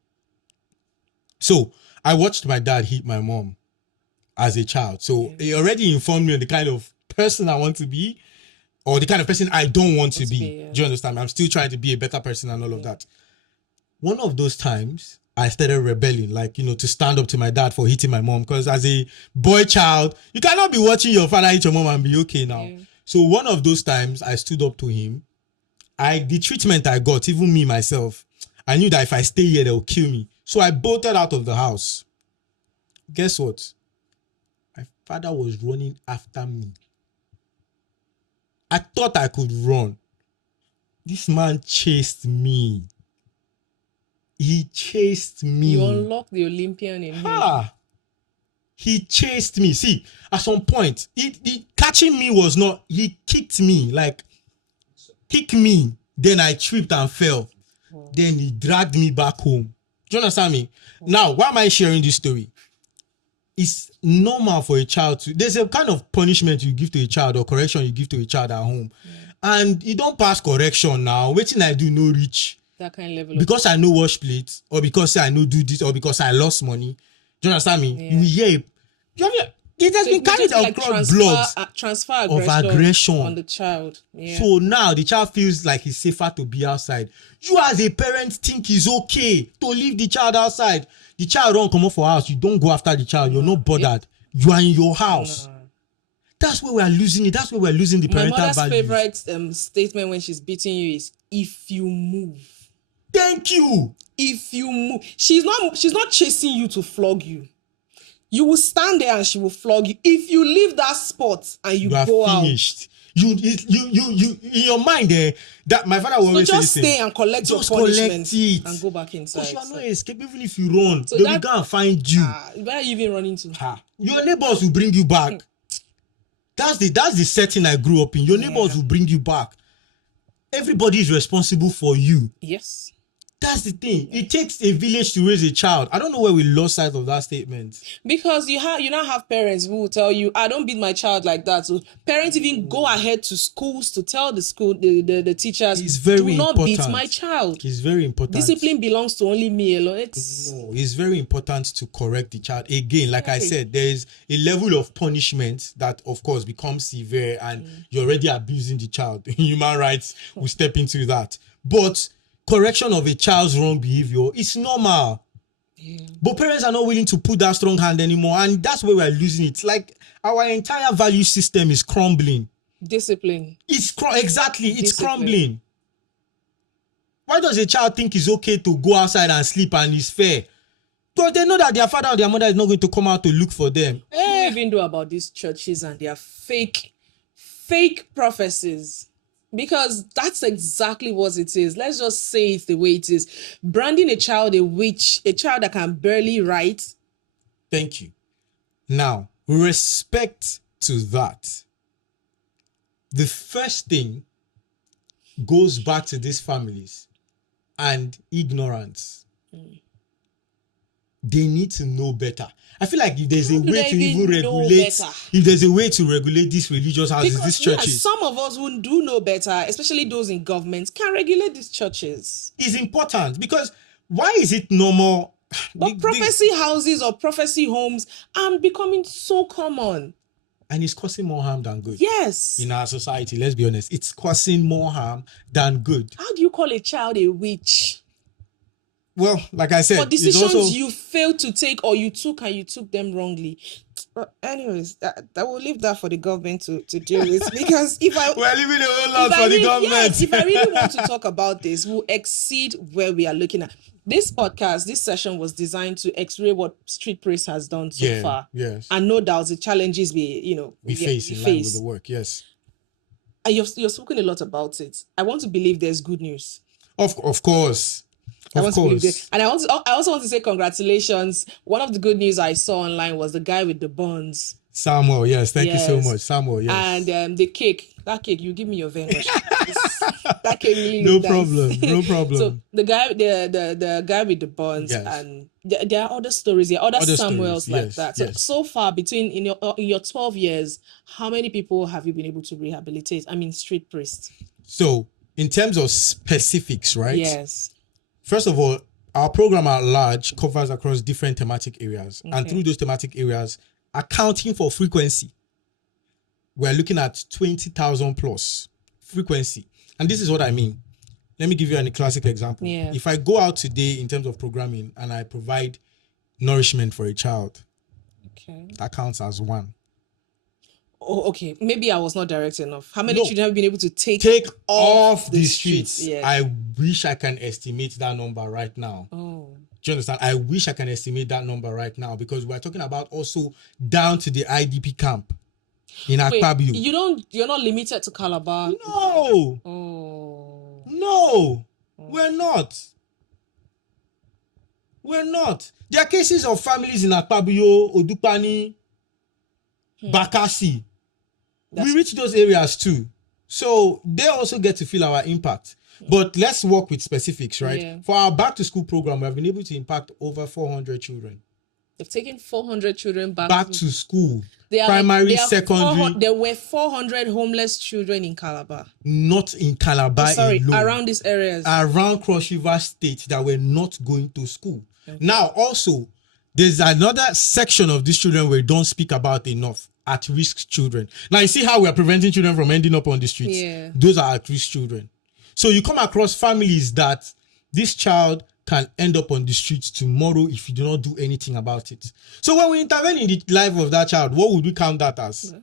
So I watched my dad hit my mom as a child. So he already informed me on the kind of person I want to be or the kind of person I don't want to be. Yeah. Do you understand? I'm still trying to be a better person and all of that. One of those times, I started rebelling, like, to stand up to my dad for hitting my mom. Because as a boy child, you cannot be watching your father hit your mom and be okay now. Yeah. So one of those times, I stood up to him. The treatment I got, even me, myself, I knew that if I stay here, they'll kill me. So I bolted out of the house. Guess what? My father was running after me. I thought I could run. This man chased me. He chased me. You unlocked the Olympian in him. He chased me. See, at some point, he catching me was not, he kicked me, like, kicked me. Then I tripped and fell. Wow. Then he dragged me back home. Do you understand me? Wow. Now, why am I sharing this story? It's normal for a child to, there's a kind of punishment you give to a child or correction you give to a child at home. Yeah. And you don't pass correction now. Waiting I do no reach. That kind of level. Because I know wash plates, or because I know do this, or because I lost money. Do you understand me? Yeah. It has been carried across blogs transfer of aggression on the child. Yeah. So now the child feels like it's safer to be outside. You as a parent think it's okay to leave the child outside. The child don't come up for house. You don't go after the child. You're not bothered. You are in your house. No. That's where we are losing it. That's where we're losing the parental values. My mother's favorite statement when she's beating you is, if you move. Thank you. If you move. She's not chasing you to flog you. You will stand there and she will flog you. If you leave that spot and you go finished. You in your mind there, that my father will always say, just stay and collect your punishment and go back inside. Because you are not escape. Even if you run, they will go and find you. Where are you even running to? Your neighbors will bring you back. That's the setting I grew up in. Your neighbors will bring you back. Everybody is responsible for you. Yes. That's the thing. It takes a village to raise a child. I don't know where we lost sight of that statement. Because you now have parents who will tell you, "I don't beat my child like that." So parents even go ahead to schools to tell the teachers, It's very "Do not important. beat my child." It's very important. Discipline belongs to only me alone. It's very important to correct the child. Again, like I said, there is a level of punishment that, of course, becomes severe, and you're already abusing the child. Human rights will step into that. But correction of a child's wrong behavior is normal. Yeah. But parents are not willing to put that strong hand anymore, and that's where we're losing it. Like, our entire value system is crumbling. Discipline. Exactly, it's crumbling. Why does a child think it's okay to go outside and sleep and it's fair? Because they know that their father or their mother is not going to come out to look for them. What do you even do about these churches and their fake prophecies? Because that's exactly what it is. Let's just say it the way it is. Branding a child a witch, a child that can barely write. Thank you. Now, with respect to that, the first thing goes back to these families and ignorance. They need to know better. I feel like if there's a way to even regulate, if there's a way to regulate these religious houses, these churches. Some of us who do know better, especially those in government, can regulate these churches. It's important, because why is it normal? But prophecy houses or prophecy homes are becoming so common. And it's causing more harm than good. Yes. In our society, let's be honest, it's causing more harm than good. How do you call a child a witch? Well, like I said, for decisions you failed to take or you took and you took them wrongly. But anyways, that will leave that for the government to deal with. Because we're leaving a whole lot for the government. Yes, if I really want to talk about this, we'll exceed where we are looking at. This podcast, this session was designed to x-ray what Street Priest has done so far. Yes. And no doubt the challenges we face in line with the work. Yes. And you've spoken a lot about it. I want to believe there's good news. Of course. And I also want to say congratulations. One of the good news I saw online was the guy with the buns. Samuel, yes. Thank you so much. Samuel, yes. And the cake. That cake, you give me your vendor. That cake really No problem. No problem. So the guy with the buns, and there are other stories, there are other Samuels like that. So far, between in your 12 years, how many people have you been able to rehabilitate? I mean, street priests. So in terms of specifics, right? Yes. First of all, our program at large covers across different thematic areas. Okay. And through those thematic areas, accounting for frequency, we're looking at 20,000 plus frequency. And this is what I mean. Let me give you a classic example. Yeah. If I go out today in terms of programming and I provide nourishment for a child, that counts as one. Oh, okay. Maybe I was not direct enough. How many children have been able to take off the streets? Yeah. I wish I can estimate that number right now. Oh. Do you understand? I wish I can estimate that number right now, because we're talking about also down to the IDP camp in Akpabio. You're not limited to Calabar. No. Oh. No. We're not. There are cases of families in Akpabio, Odupani, Bakassi. We reach those areas too. So they also get to feel our impact. But let's work with specifics, right? Yeah. For our back to school program, we have been able to impact over 400 children. They've taken 400 children back to school. Primary, secondary. There were 400 homeless children in Calabar. Not in Calabar alone. Around these areas. Around Cross River State that were not going to school. Okay. Now, also, there's another section of these children we don't speak about enough. At-risk children. Now, you see how we're preventing children from ending up on the streets? Yeah. Those are at-risk children. So you come across families that this child can end up on the streets tomorrow if you do not do anything about it. So when we intervene in the life of that child, what would we count that as? Yeah.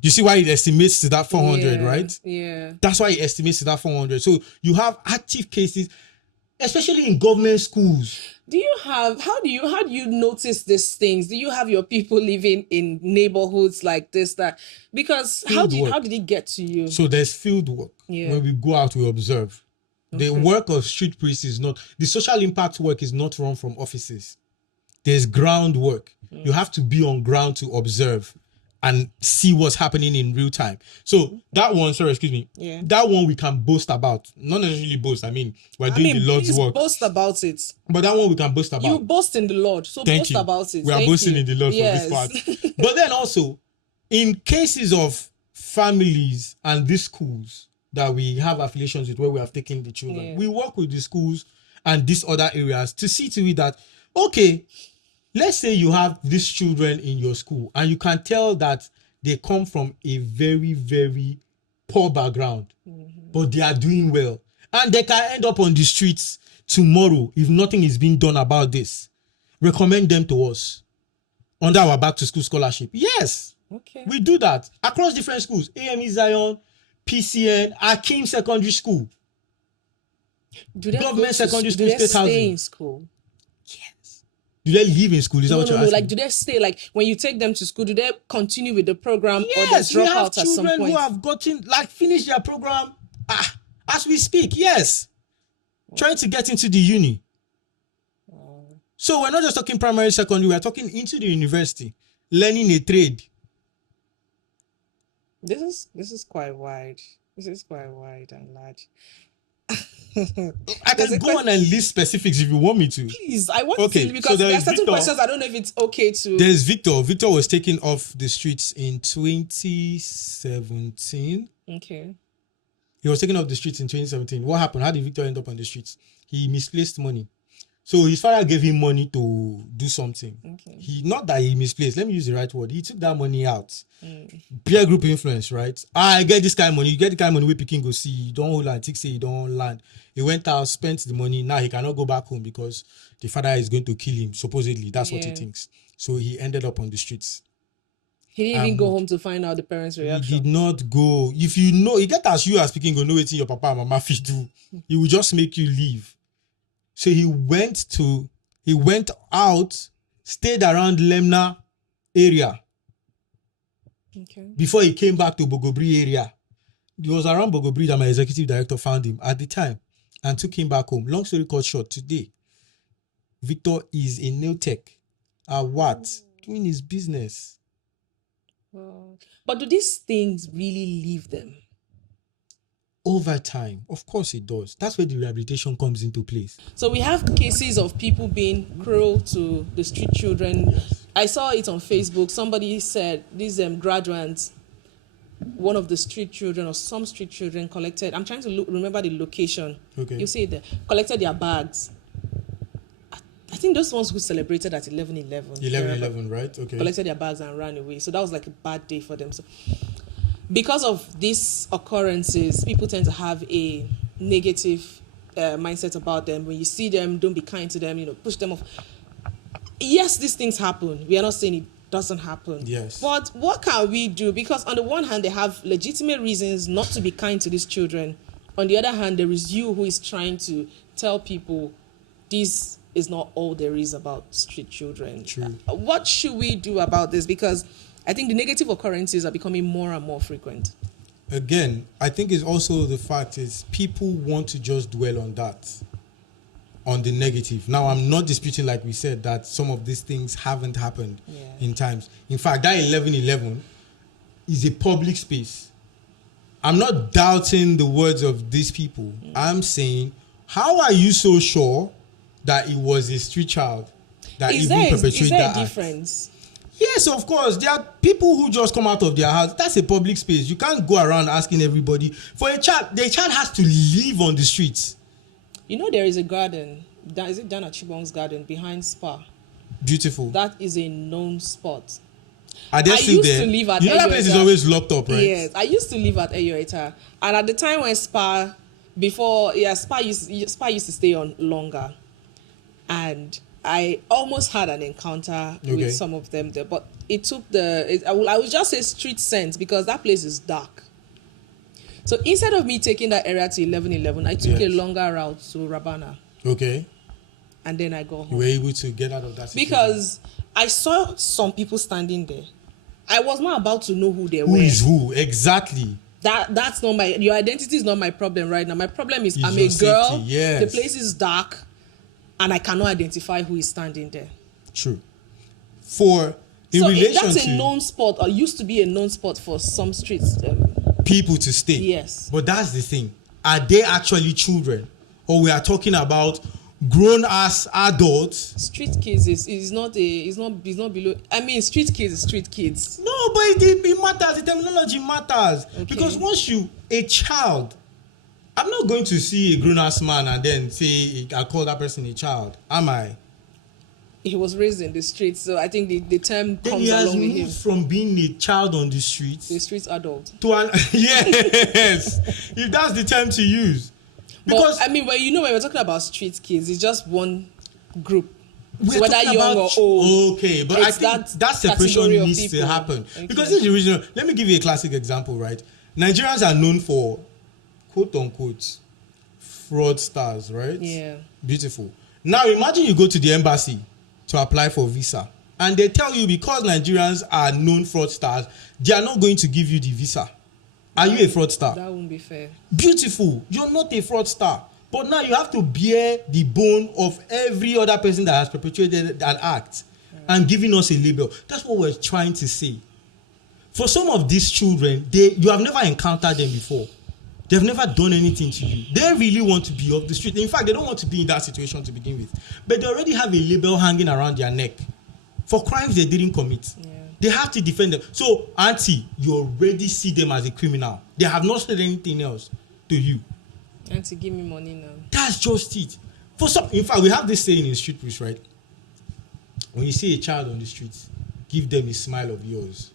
You see why it estimates to that 400, right? Yeah. That's why it estimates to that 400. So you have active cases, especially in government schools. How do you notice these things? Do you have your people living in neighborhoods like this, that? Because how did it get to you? So there's field work. Yeah. When we go out, we observe. Okay. The work of street priests is not, the social impact work is not run from offices. There's ground work. You have to be on ground to observe. and see what's happening in real time. So that one, sorry, excuse me. Yeah. That one we can boast about. Not necessarily boast. I mean, we're doing the Lord's please work. boast about it. But that one we can boast about. You boast in the Lord, so Thank boast you. about it. We are Thank boasting you. in the Lord for this part. But then also, in cases of families and these schools that we have affiliations with, where we have taken the children, we work with the schools and these other areas to see to it that, okay, let's say you have these children in your school and you can tell that they come from a very, very poor background, but they are doing well. And they can end up on the streets tomorrow if nothing is being done about this. Recommend them to us under our back to school scholarship. Yes. Okay. We do that across different schools. AME Zion, PCN, Akim Secondary School. Government secondary school, state housing. Stay in school? Yes. Do they live in school? Is that what you're asking? Like, do they stay? Like, when you take them to school, do they continue with the program, or they drop out at some point? Children who have gotten, finished their program as we speak. Yes. Trying to get into the uni. So we're not just talking primary, secondary. We're talking into the university, learning a trade. This is quite wide. This is quite wide and large. I can go on and list specifics if you want me to. Please, I want to, because there are certain questions I don't know if it's okay to. There's Victor. Victor was taken off the streets in 2017. Okay. He was taken off the streets in 2017. What happened? How did Victor end up on the streets? He misplaced money. So his father gave him money to do something. Okay. Not that he misplaced. Let me use the right word. He took that money out. Peer group influence, right? I get this kind of money. You get the kind of money we picking go see. You don't hold land. Say you don't land. He went out, spent the money. Now he cannot go back home because the father is going to kill him. Supposedly, that's what he thinks. So he ended up on the streets. He didn't even go home to find out the parents' reaction. He did not go. If you know, you get as you are speaking, go know what your papa and mama fit do. He will just make you leave. So he went out, stayed around Lemna area. Okay. Before he came back to Bogobri area. It was around Bogobri that my executive director found him at the time and took him back home. Long story cut short, today, Victor is a nail tech. Doing his business. But do these things really leave them? Over time, of course it does. That's where the rehabilitation comes into place. So we have cases of people being cruel to the street children. Yes. I saw it on Facebook. Somebody said these graduates, one of the street children or some street children collected. I'm trying to remember the location. Okay. You see it, collected their bags. I think those ones who celebrated at 11/11. 11/11, right? Okay. Collected their bags and ran away. So that was like a bad day for them. So because of these occurrences, people tend to have a negative mindset about them. When you see them, don't be kind to them, push them off. Yes, these things happen. We are not saying it doesn't happen. Yes. But what can we do? Because on the one hand, they have legitimate reasons not to be kind to these children. On the other hand, there is you who is trying to tell people this is not all there is about street children. True. What should we do about this? Because I think the negative occurrences are becoming more and more frequent. Again, I think it's also the fact is people want to just dwell on that, on the negative. Now, I'm not disputing, like we said, that some of these things haven't happened in times. In fact, that 11/11 is a public space. I'm not doubting the words of these people. I'm saying, how are you so sure that it was a street child that even perpetrated that act? Is there a difference? Yes, of course. There are people who just come out of their house. That's a public space. You can't go around asking everybody. For a child, the child has to live on the streets. There is a garden. Is it down at Chibong's garden behind Spa? Beautiful. That is a known spot. Are they still there? To live at that place is always locked up, right? Yes, I used to live at Eyoeta. And at the time when Spa used to stay on longer. And I almost had an encounter with some of them there, but it took I would just say street sense, because that place is dark. So instead of me taking that area to 11/11, I took a longer route to Rabana. Okay. And then I got home. You were able to get out of that situation? Because I saw some people standing there. I was not about to know who they were. Who is who? Exactly. That's not your identity is not my problem right now. My problem is I'm a girl. Safety, yes. The place is dark. And I cannot identify who is standing there. True. For In So relation that's a to known spot, or used to be a known spot for some streets. people to stay. Yes. But that's the thing. Are they actually children? Or we are talking about grown ass adults? Street kids is not below. I mean, street kids is street kids. No, but it matters. The terminology matters. Okay. Because once a child, I'm not going to see a grown ass man and then say I call that person a child. Am I? He was raised in the streets, so I think the term Then comes he has along with him. moved from being a child on the streets The street adult. to an yes, if that's the term to use. Because But I mean, when we're talking about street kids, it's just one group. we're So whether talking young about, or old. okay, but I it's think that separation category of needs to people. happen. Okay. Because this is the reason. Let me give you a classic example, right? Nigerians are known for quote unquote fraudsters, right? Yeah. Beautiful. Now imagine you go to the embassy to apply for visa, and they tell you because Nigerians are known fraudsters, they are not going to give you the visa. Are you a fraudster? That won't be fair. Beautiful. You're not a fraudster. But now you have to bear the bone of every other person that has perpetrated an act and giving us a label. That's what we're trying to say. For some of these children, you have never encountered them before. They've never done anything to you. They really want to be off the street. In fact, they don't want to be in that situation to begin with. But they already have a label hanging around their neck for crimes they didn't commit. Yeah. They have to defend them. So, auntie, you already see them as a criminal. They have not said anything else to you. Auntie, give me money now. That's just it. For some, in fact, we have this saying in street preach, right? When you see a child on the street, give them a smile of yours.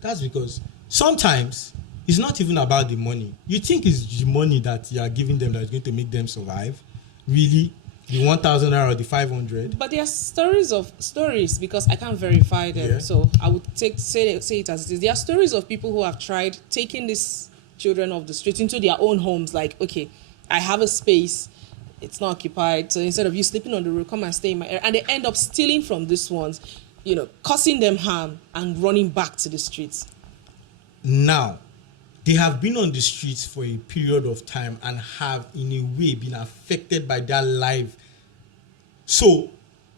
That's because sometimes it's not even about the money. You think it's the money that you are giving them that is going to make them survive? Really? The 1,000 naira or the 500? But there are stories because I can't verify them. Yeah. So I would say it as it is. There are stories of people who have tried taking these children off the street into their own homes. Like, okay, I have a space, it's not occupied. So instead of you sleeping on the road, come and stay in my area. And they end up stealing from these ones, causing them harm and running back to the streets. Now, they have been on the streets for a period of time and have, in a way, been affected by their life. So,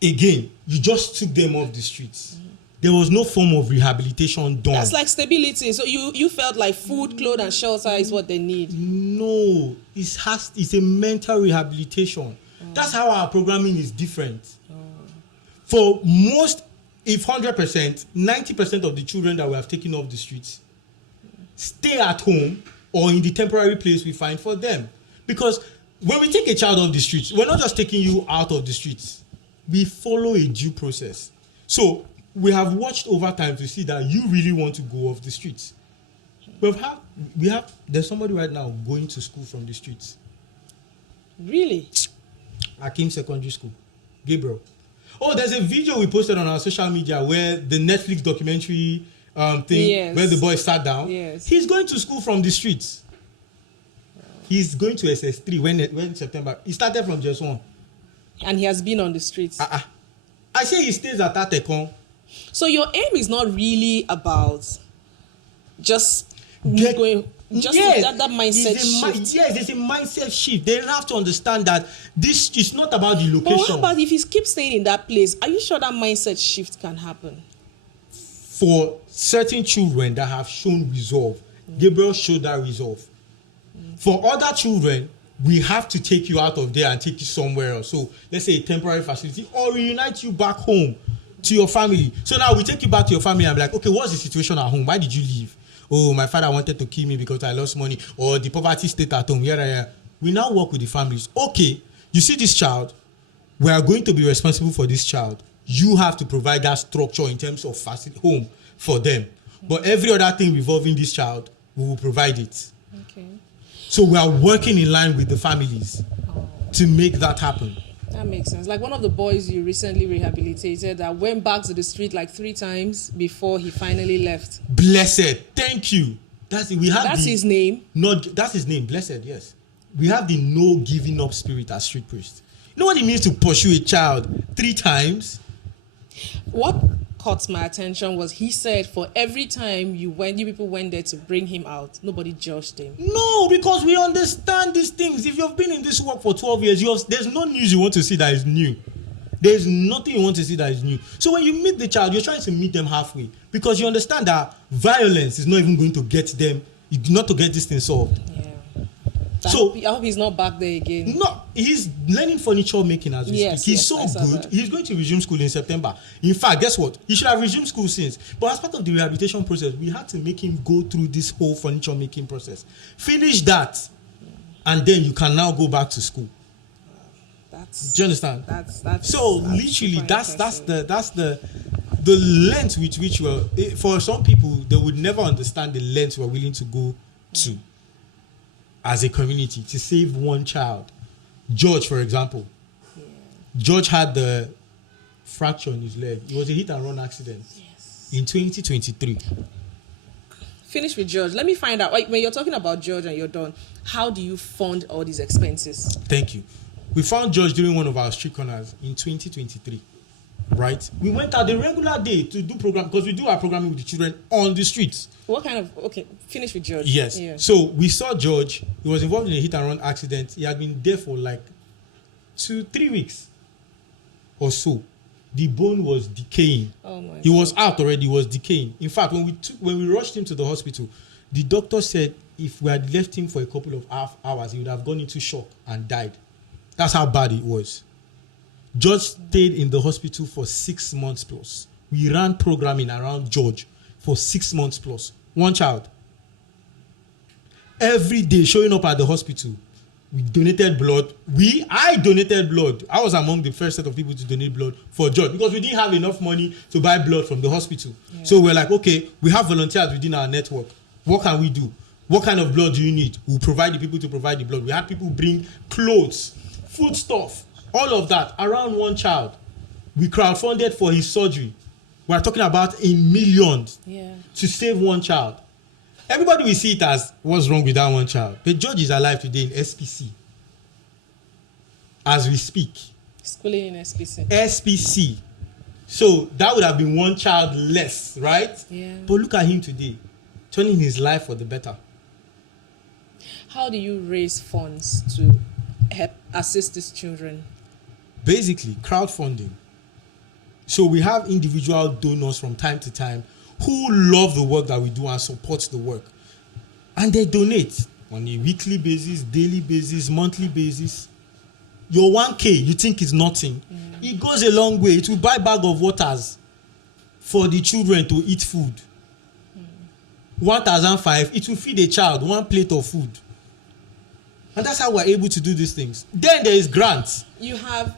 again, you just took them off the streets. Mm-hmm. There was no form of rehabilitation done. That's like stability. So you felt like food, clothes, and shelter is what they need. No, it's a mental rehabilitation. That's how our programming is different. For most, if 100%, 90% of the children that we have taken off the streets stay at home or in the temporary place we find for them. Because when we take a child off the streets, we're not just taking you out of the streets. We follow a due process. So we have watched over time to see that you really want to go off the streets. There's somebody right now going to school from the streets. Really? Akim Secondary School. Gabriel. Oh, there's a video we posted on our social media where the Netflix documentary thing, yes, where the boy sat down. Yes. He's going to school from the streets. He's going to SS3 when September. He started from Jesam. And he has been on the streets. I say he stays at Atekon. So your aim is not really about just going. Just that mindset shift. Yes, it's a mindset shift. They have to understand that this is not about the location. But what about if he keeps staying in that place? Are you sure that mindset shift can happen? For certain children that have shown resolve, Gabriel showed that resolve. For other children, we have to take you out of there and take you somewhere else. So let's say a temporary facility, or reunite you back home to your family. So now we take you back to your family and be like, okay, what's the situation at home? Why did you leave? Oh, my father wanted to kill me because I lost money, or the poverty state at home. Yeah. We now work with the families. Okay, you see this child, we are going to be responsible for this child. You have to provide that structure in terms of home for them. But every other thing involving this child, we will provide it. Okay. So we are working in line with the families to make that happen. That makes sense. Like one of the boys you recently rehabilitated that went back to the street like 3 times before he finally left. Blessed. Thank you. That's his name? That's his name. Blessed, yes. We have the no giving up spirit as street priest. You know what it means to pursue a child 3 times? What caught my attention was he said for every time you people went there to bring him out, nobody judged him. No, because we understand these things. If you've been in this work for 12 years, there's no news you want to see that is new. There's nothing you want to see that is new. So when you meet the child, you're trying to meet them halfway because you understand that violence is not even going to get them, not to get this thing solved. Yeah. So I hope he's not back there again. No, he's learning furniture making as we speak. He's so good. That. He's going to resume school in September. In fact, guess what? He should have resumed school since. But as part of the rehabilitation process, we had to make him go through this whole furniture making process. Finish that, and then you can now go back to school. Do you understand? That's so literally that's the length with which for some people they would never understand the length we're willing to go to as a community to save one child. George, for example, George had the fracture in his leg. It was a hit and run accident in 2023. Finish with George. Let me find out, when you're talking about George and you're done, how do you fund all these expenses? Thank you. We found George during one of our street corners in 2023, right? We went out the regular day to do program because we do our programming with the children on the streets. What kind of, finish with George. Yes. Yeah. So we saw George. He was involved in a hit and run accident. He had been there for like 2-3 weeks or so. The bone was decaying. Oh my he was out already. He was decaying. In fact, when we rushed him to the hospital, the doctor said if we had left him for a couple of hours, he would have gone into shock and died. That's how bad it was. George stayed in the hospital for 6 months plus. We ran programming around George for 6 months plus. One child. Every day showing up at the hospital. We donated blood. I donated blood. I was among the first set of people to donate blood for George because we didn't have enough money to buy blood from the hospital. Yeah. So we're like, okay, we have volunteers within our network. What can we do? What kind of blood do you need? We'll provide the people to provide the blood. We had people bring clothes, food stuff, all of that around one child. We crowdfunded for his surgery. We're talking about in millions to save one child. Everybody will see it as what's wrong with that one child. But George is alive today in SPC. As we speak. Schooling in SPC. SPC. So that would have been one child less, right? Yeah. But look at him today, turning his life for the better. How do you raise funds to help assist these children? Basically, crowdfunding. So we have individual donors from time to time who love the work that we do and support the work. And they donate on a weekly basis, daily basis, monthly basis. Your 1K, you think is nothing. It goes a long way. It will buy a bag of waters for the children to eat food. 1,005, it will feed a child 1 plate of food. And that's how we're able to do these things. Then there is grants. You have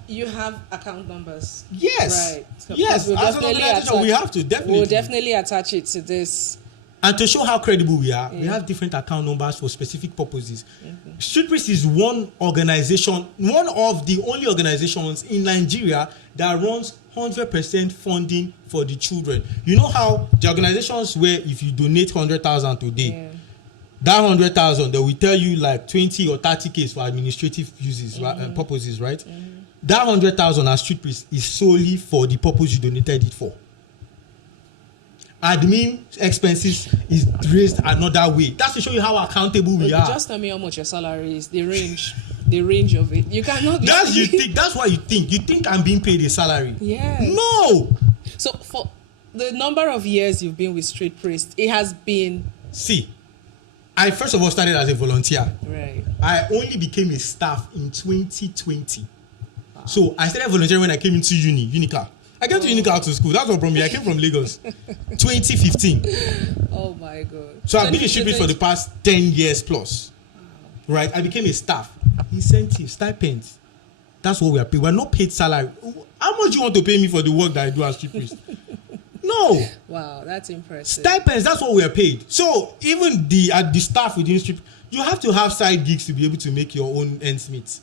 account numbers. Yes. Right. So yes. As an organization, we have to definitely. We'll definitely attach it to this. And to show how credible we are, we have different account numbers for specific purposes. Street Priest is one organization, one of the only organizations in Nigeria that runs 100% funding for the children. You know how the organizations where if you donate 100,000 today, that 100,000 they will tell you like 20 or 30 Ks for administrative uses, purposes, right? That 100,000 as Street Priest is solely for the purpose you donated it for. Admin expenses is raised another way. That's to show you how accountable we are. Just tell me how much your salary is. The range of it. You cannot. That's what you think. You think I'm being paid a salary? Yes. No. So for the number of years you've been with Street Priest, it has been. See, I first of all started as a volunteer. Right. I only became a staff in 2020. Wow. So I started volunteering when I came into Unica. I came to Unica to school. That's what brought me. I came from Lagos. 2015. Oh my God. So I've been in Street Priest for the past 10 years plus. Wow. Right? I became a staff. Incentive, stipends. That's what we are paid. We're not paid salary. How much do you want to pay me for the work that I do as Street Priest? No. Wow, that's impressive. Stipends, that's what we are paid. So even the staff within Street, you have to have side gigs to be able to make your own ends meet.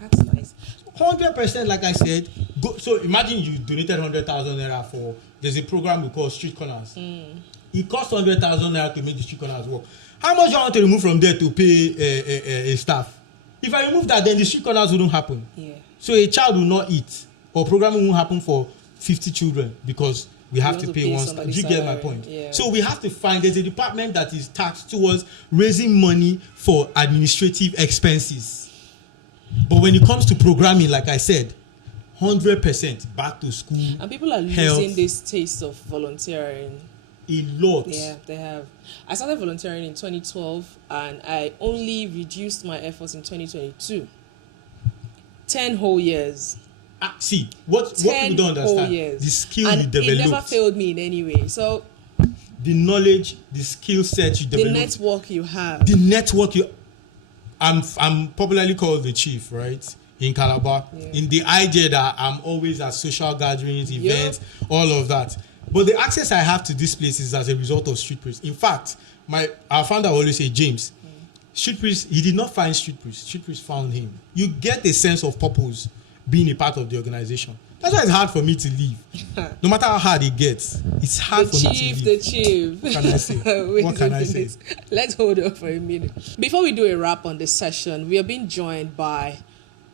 That's nice. 100%, like I said. So imagine you donated 100,000 naira for. There's a program we call Street Corners. It costs 100,000 naira to make the Street Corners work. How much do you want to remove from there to pay a staff? If I remove that, then the Street Corners wouldn't happen. Yeah. So a child will not eat, or programming won't happen for 50 children because we have to pay one staff. Do you get my point? Yeah. So we have to find, there's a department that is tasked towards raising money for administrative expenses. But when it comes to programming, like I said, 100% back to school. And people are health, losing this taste of volunteering. a lot. Yeah, they have. I started volunteering in 2012 and I only reduced my efforts in 2022. 10 whole years. See, what people don't understand, the skill and you developed, it never failed me in any way. So the knowledge, the skill set you the developed, network you have. the network you. I'm popularly called the chief, right? In Calabar, in the idea that I'm always at social gatherings, events, all of that. But the access I have to this place is as a result of Street Priest. In fact, our founder always say, James, Street Priest, he did not find Street Priest. Street Priest found him. You get a sense of purpose being a part of the organization. That's why it's hard for me to leave. No matter how hard it gets, it's hard for me to leave. The chief. What can I say? What can I say? Let's hold on for a minute. Before we do a wrap on this session, we are being joined by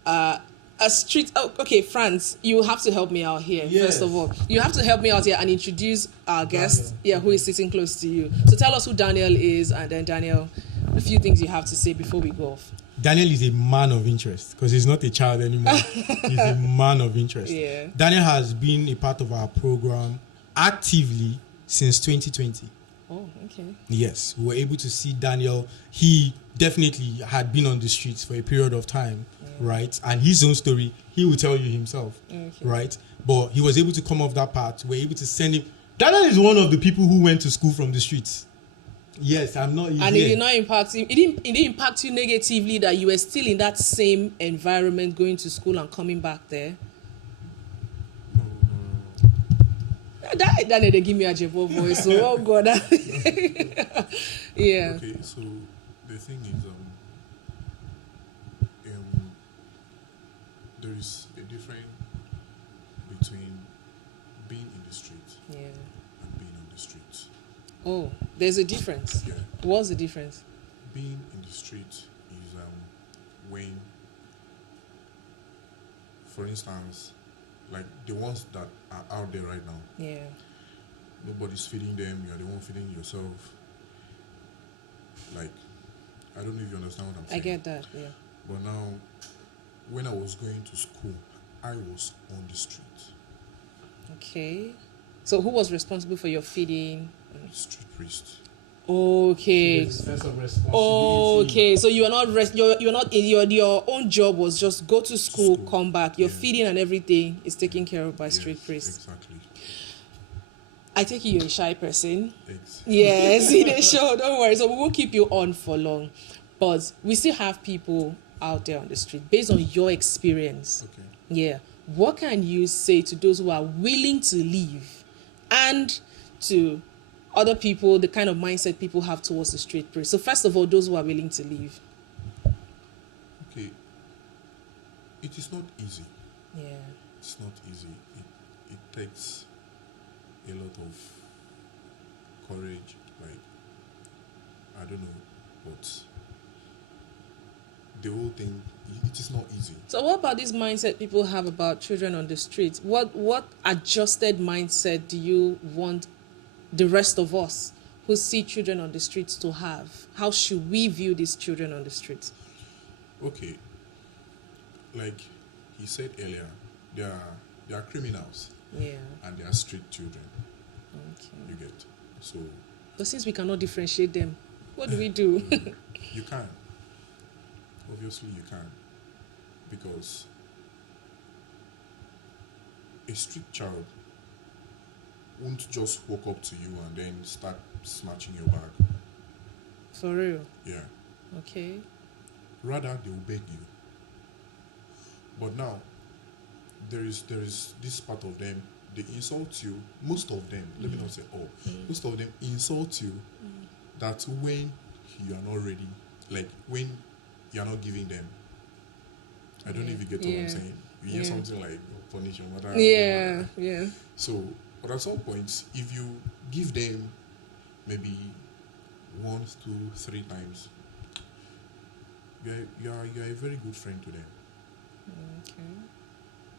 a street. Oh, okay, Franz, you have to help me out here. Yes. First of all, you have to help me out here and introduce our guest. Yeah, who is sitting close to you. So tell us who Daniel is, and then Daniel, a few things you have to say before we go off. Daniel is a man of interest because he's not a child anymore. He's a man of interest. Yeah. Daniel has been a part of our program actively since 2020. Oh, okay. Yes, we were able to see Daniel. He definitely had been on the streets for a period of time, right? And his own story, he will tell you himself, right? But he was able to come off that part. We're able to send him. Daniel is one of the people who went to school from the streets. Yes, I'm not. And it did not impact you. It didn't impact you negatively that you were still in that same environment, going to school and coming back there. That they give me a Jebo voice. So oh God. Yeah. Okay, so the thing is, there is a difference between being in the street and being on the street. Oh, there's a difference. Yeah. What's the difference? Being in the street is when, for instance, like the ones that are out there right now. Yeah. Nobody's feeding them. You're the one feeding yourself. Like, I don't know if you understand what I'm saying. I get that. Yeah. But now, when I was going to school, I was on the street. Okay. So who was responsible for your feeding? Street priest. Okay. Sense of responsibility. Okay. So you are not you're not in your own job was just go to school, come back. Your feeding and everything is taken care of by street priest. Exactly. I take it you're a shy person. Exactly. Yes, in the show. Don't worry. So we won't keep you on for long, but we still have people out there on the street based on your experience. Okay. Yeah. What can you say to those who are willing to leave, and to other people, the kind of mindset people have towards the street priest? So first of all, those who are willing to leave. Okay. It is not easy. Yeah. It's not easy. It takes a lot of courage. Like, I don't know, but the whole thing, it is not easy. So what about this mindset people have about children on the street? What adjusted mindset do you want the rest of us who see children on the streets to have? How should we view these children on the streets? Okay. Like he said earlier, they are criminals. Yeah. And they are street children. Okay. You get. So But since we cannot differentiate them, what do we do? you can. Obviously you can. Because a street child won't just walk up to you and then start snatching your bag. For real? Yeah. Okay. Rather, they will beg you. But now, there is this part of them, they insult you. Most of them, let me not say all, most of them insult you that when you are not ready, like when you are not giving them. I don't know if you get what I'm saying. You hear something like punish your mother. Yeah, yeah. So, but at some point, if you give them maybe 1, 2, 3 times, you are a very good friend to them. Okay.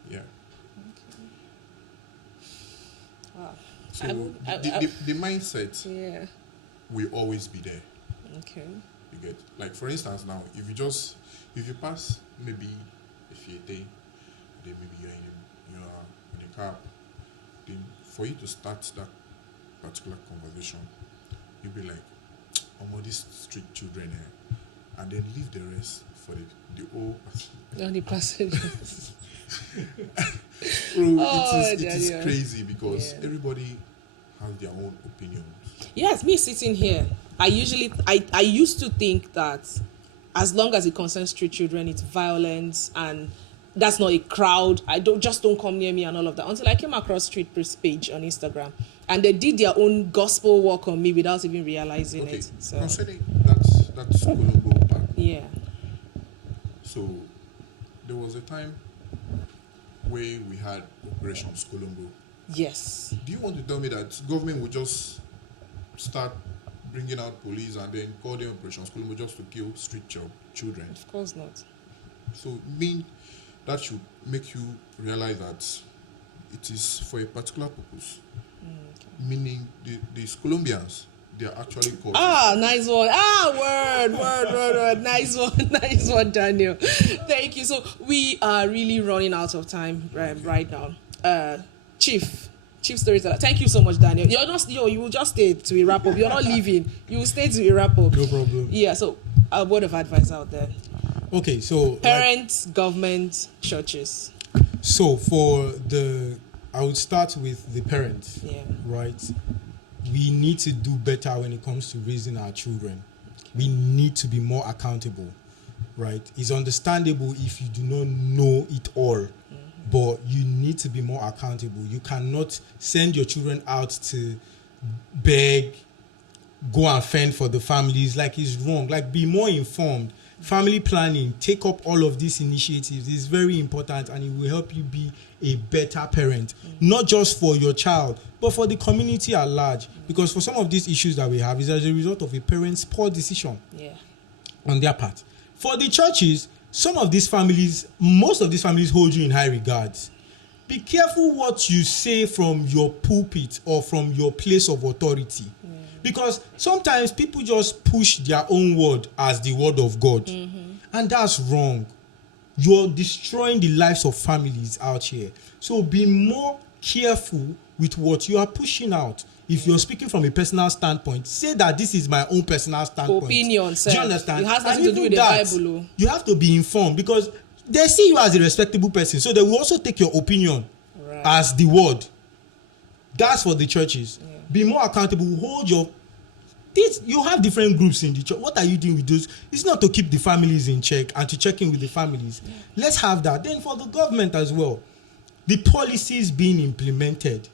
Yeah. Okay. Wow. So the mindset Yeah. will always be there. Okay. You get, like, for instance, now if you pass maybe a few day, then maybe you're in car, then for you to start that particular conversation, you'll be like, "Oh, these street children," and then leave the rest for the whole. On the passengers. Bro, Oh, it is Daniel. crazy because Yeah. everybody has their own opinions. Yes, me sitting here, I used to think that as long as it concerns street children, it's violence and that's not a crowd. Don't come near me and all of that. Until I came across Street Priest page on Instagram, and they did their own gospel work on me without even realizing Okay, it. So concerning that Colombo part, yeah, so there was a time where we had Operations Colombo. yes, Do you want to tell me that government would just start bringing out police and then call them Operations Colombo just to kill street children? of course not. So that should make you realize that it is for a particular purpose. Meaning these Colombians, they are actually called. Ah, nice one. Word. Nice one, nice one, Daniel. Thank you. So we are really running out of time right now. Chief Storyteller. Thank you so much, Daniel. You will just stay to a wrap up. You're not leaving. You will stay to a wrap up. No problem. Yeah. So a word of advice out there. Okay, so Parents, government, churches. so I would start with the parents. Yeah. Right? We need to do better when it comes to raising our children. We need to be more accountable, right? It's understandable if you do not know it all, but you need to be more accountable. You cannot send your children out to beg, go and fend for the families. Like, it's wrong. Like, be more informed. Family planning, take up all of these initiatives is very important, and it will help you be a better parent, not just for your child, but for the community at large. Because for some of these issues that we have is as a result of a parent's poor decision on their part. For the churches, most of these families hold you in high regards. Be careful what you say from your pulpit or from your place of authority. Because sometimes people just push their own word as the word of God. And that's wrong. You're destroying the lives of families out here. So be more careful with what you are pushing out. If you're speaking from a personal standpoint, say that this is my own personal standpoint. Opinion, sir. Do you understand? It has nothing And to do even with the that, Bible. you have to be informed, because they see you as a respectable person. So they will also take your opinion as the word. That's for the churches. Be more accountable. You have different groups in the church. What are you doing with those? It's not to keep the families in check and to check in with the families. Let's have that. Then for the government as well, the policies being implemented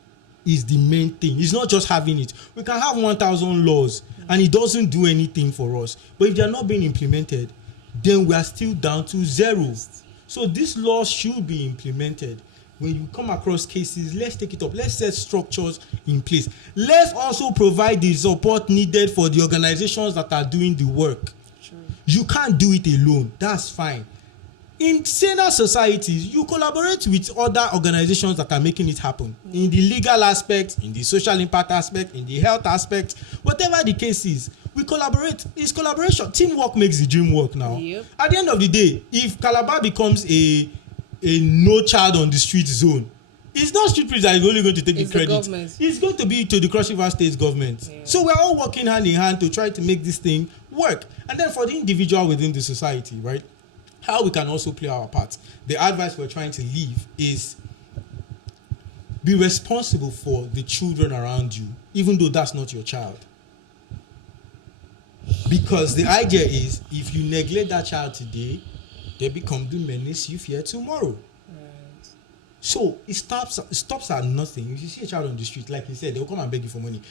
is the main thing. It's not just having it. We can have 1,000 laws and it doesn't do anything for us. But if they are not being implemented, then we are still down to zero. So these laws should be implemented. When you come across cases, let's take it up. Let's set structures in place. Let's also provide the support needed for the organizations that are doing the work. Sure. You can't do it alone. That's fine. In saner societies, you collaborate with other organizations that are making it happen. In the legal aspect, in the social impact aspect, in the health aspect, whatever the case is, we collaborate. It's collaboration. Teamwork makes the dream work now. Yep. At the end of the day, if Calabar becomes a no child on the street zone, it's not Street Priest that is only going to take the credit. Government. It's going to be to the Cross River State government. Yeah. So we're all working hand in hand to try to make this thing work. And then for the individual within the society, right? How we can also play our part. The advice we're trying to leave is be responsible for the children around you, even though that's not your child. Because the idea is, if you neglect that child today, they become the menace you fear tomorrow. Right. So it stops at nothing. If you see a child on the street, like he said, they'll come and beg you for money.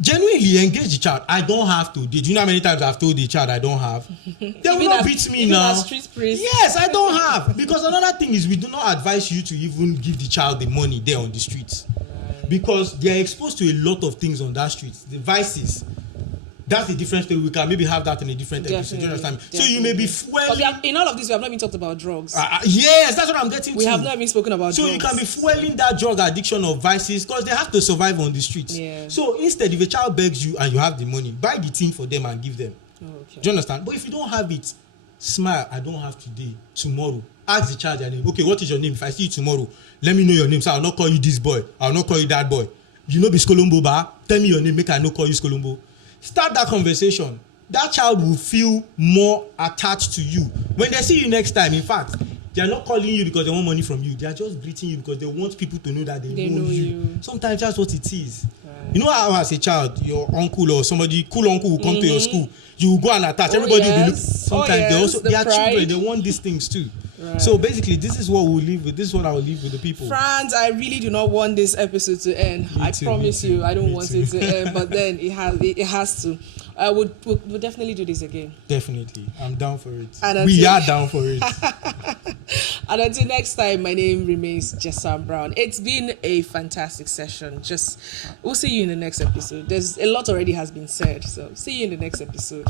Genuinely engage the child. I don't have to. Do you know how many times I've told the child I don't have? They will not beat me now. Street Priest. Yes, I don't have. Because another thing is, we do not advise you to even give the child the money there on the streets. Right. Because they are exposed to a lot of things on that street. The vices. That's the difference. We can maybe have that in a different episode. Do you understand? So you may be fueling. In all of this, we have not even talked about drugs. Yes, that's what I'm getting to. We have not even spoken about drugs. So you can be fueling that drug addiction of vices, because they have to survive on the streets. Yeah. So instead, if a child begs you and you have the money, buy the thing for them and give them. Okay. Do you understand? But if you don't have it, smile. I don't have today. Tomorrow, Ask the child their name. Okay, what is your name? If I see you tomorrow, let me know your name. So I'll not call you this boy. I'll not call you that boy. You know be Skolombo ba? Tell me your name, make I no call you Skolombo. Start that conversation. That child will feel more attached to you. When they see you next time, in fact, they are not calling you because they want money from you. They are just greeting you because they want people to know that they know you. Sometimes that's what it is. Right. You know how as a child, your uncle or somebody, cool uncle will come to your school. You will go and attach. Everybody will be looking. Sometimes they are children. They want these things too. Right. So basically, this is what we'll live with. This is what I will live with the people. Franz, I really do not want this episode to end. I promise you, I don't want it to end. But then it has to. We'll definitely do this again. Definitely, I'm down for it. We are down for it. And until next time, my name remains Jesam Brown. It's been a fantastic session. We'll see you in the next episode. There's a lot already has been said, so see you in the next episode.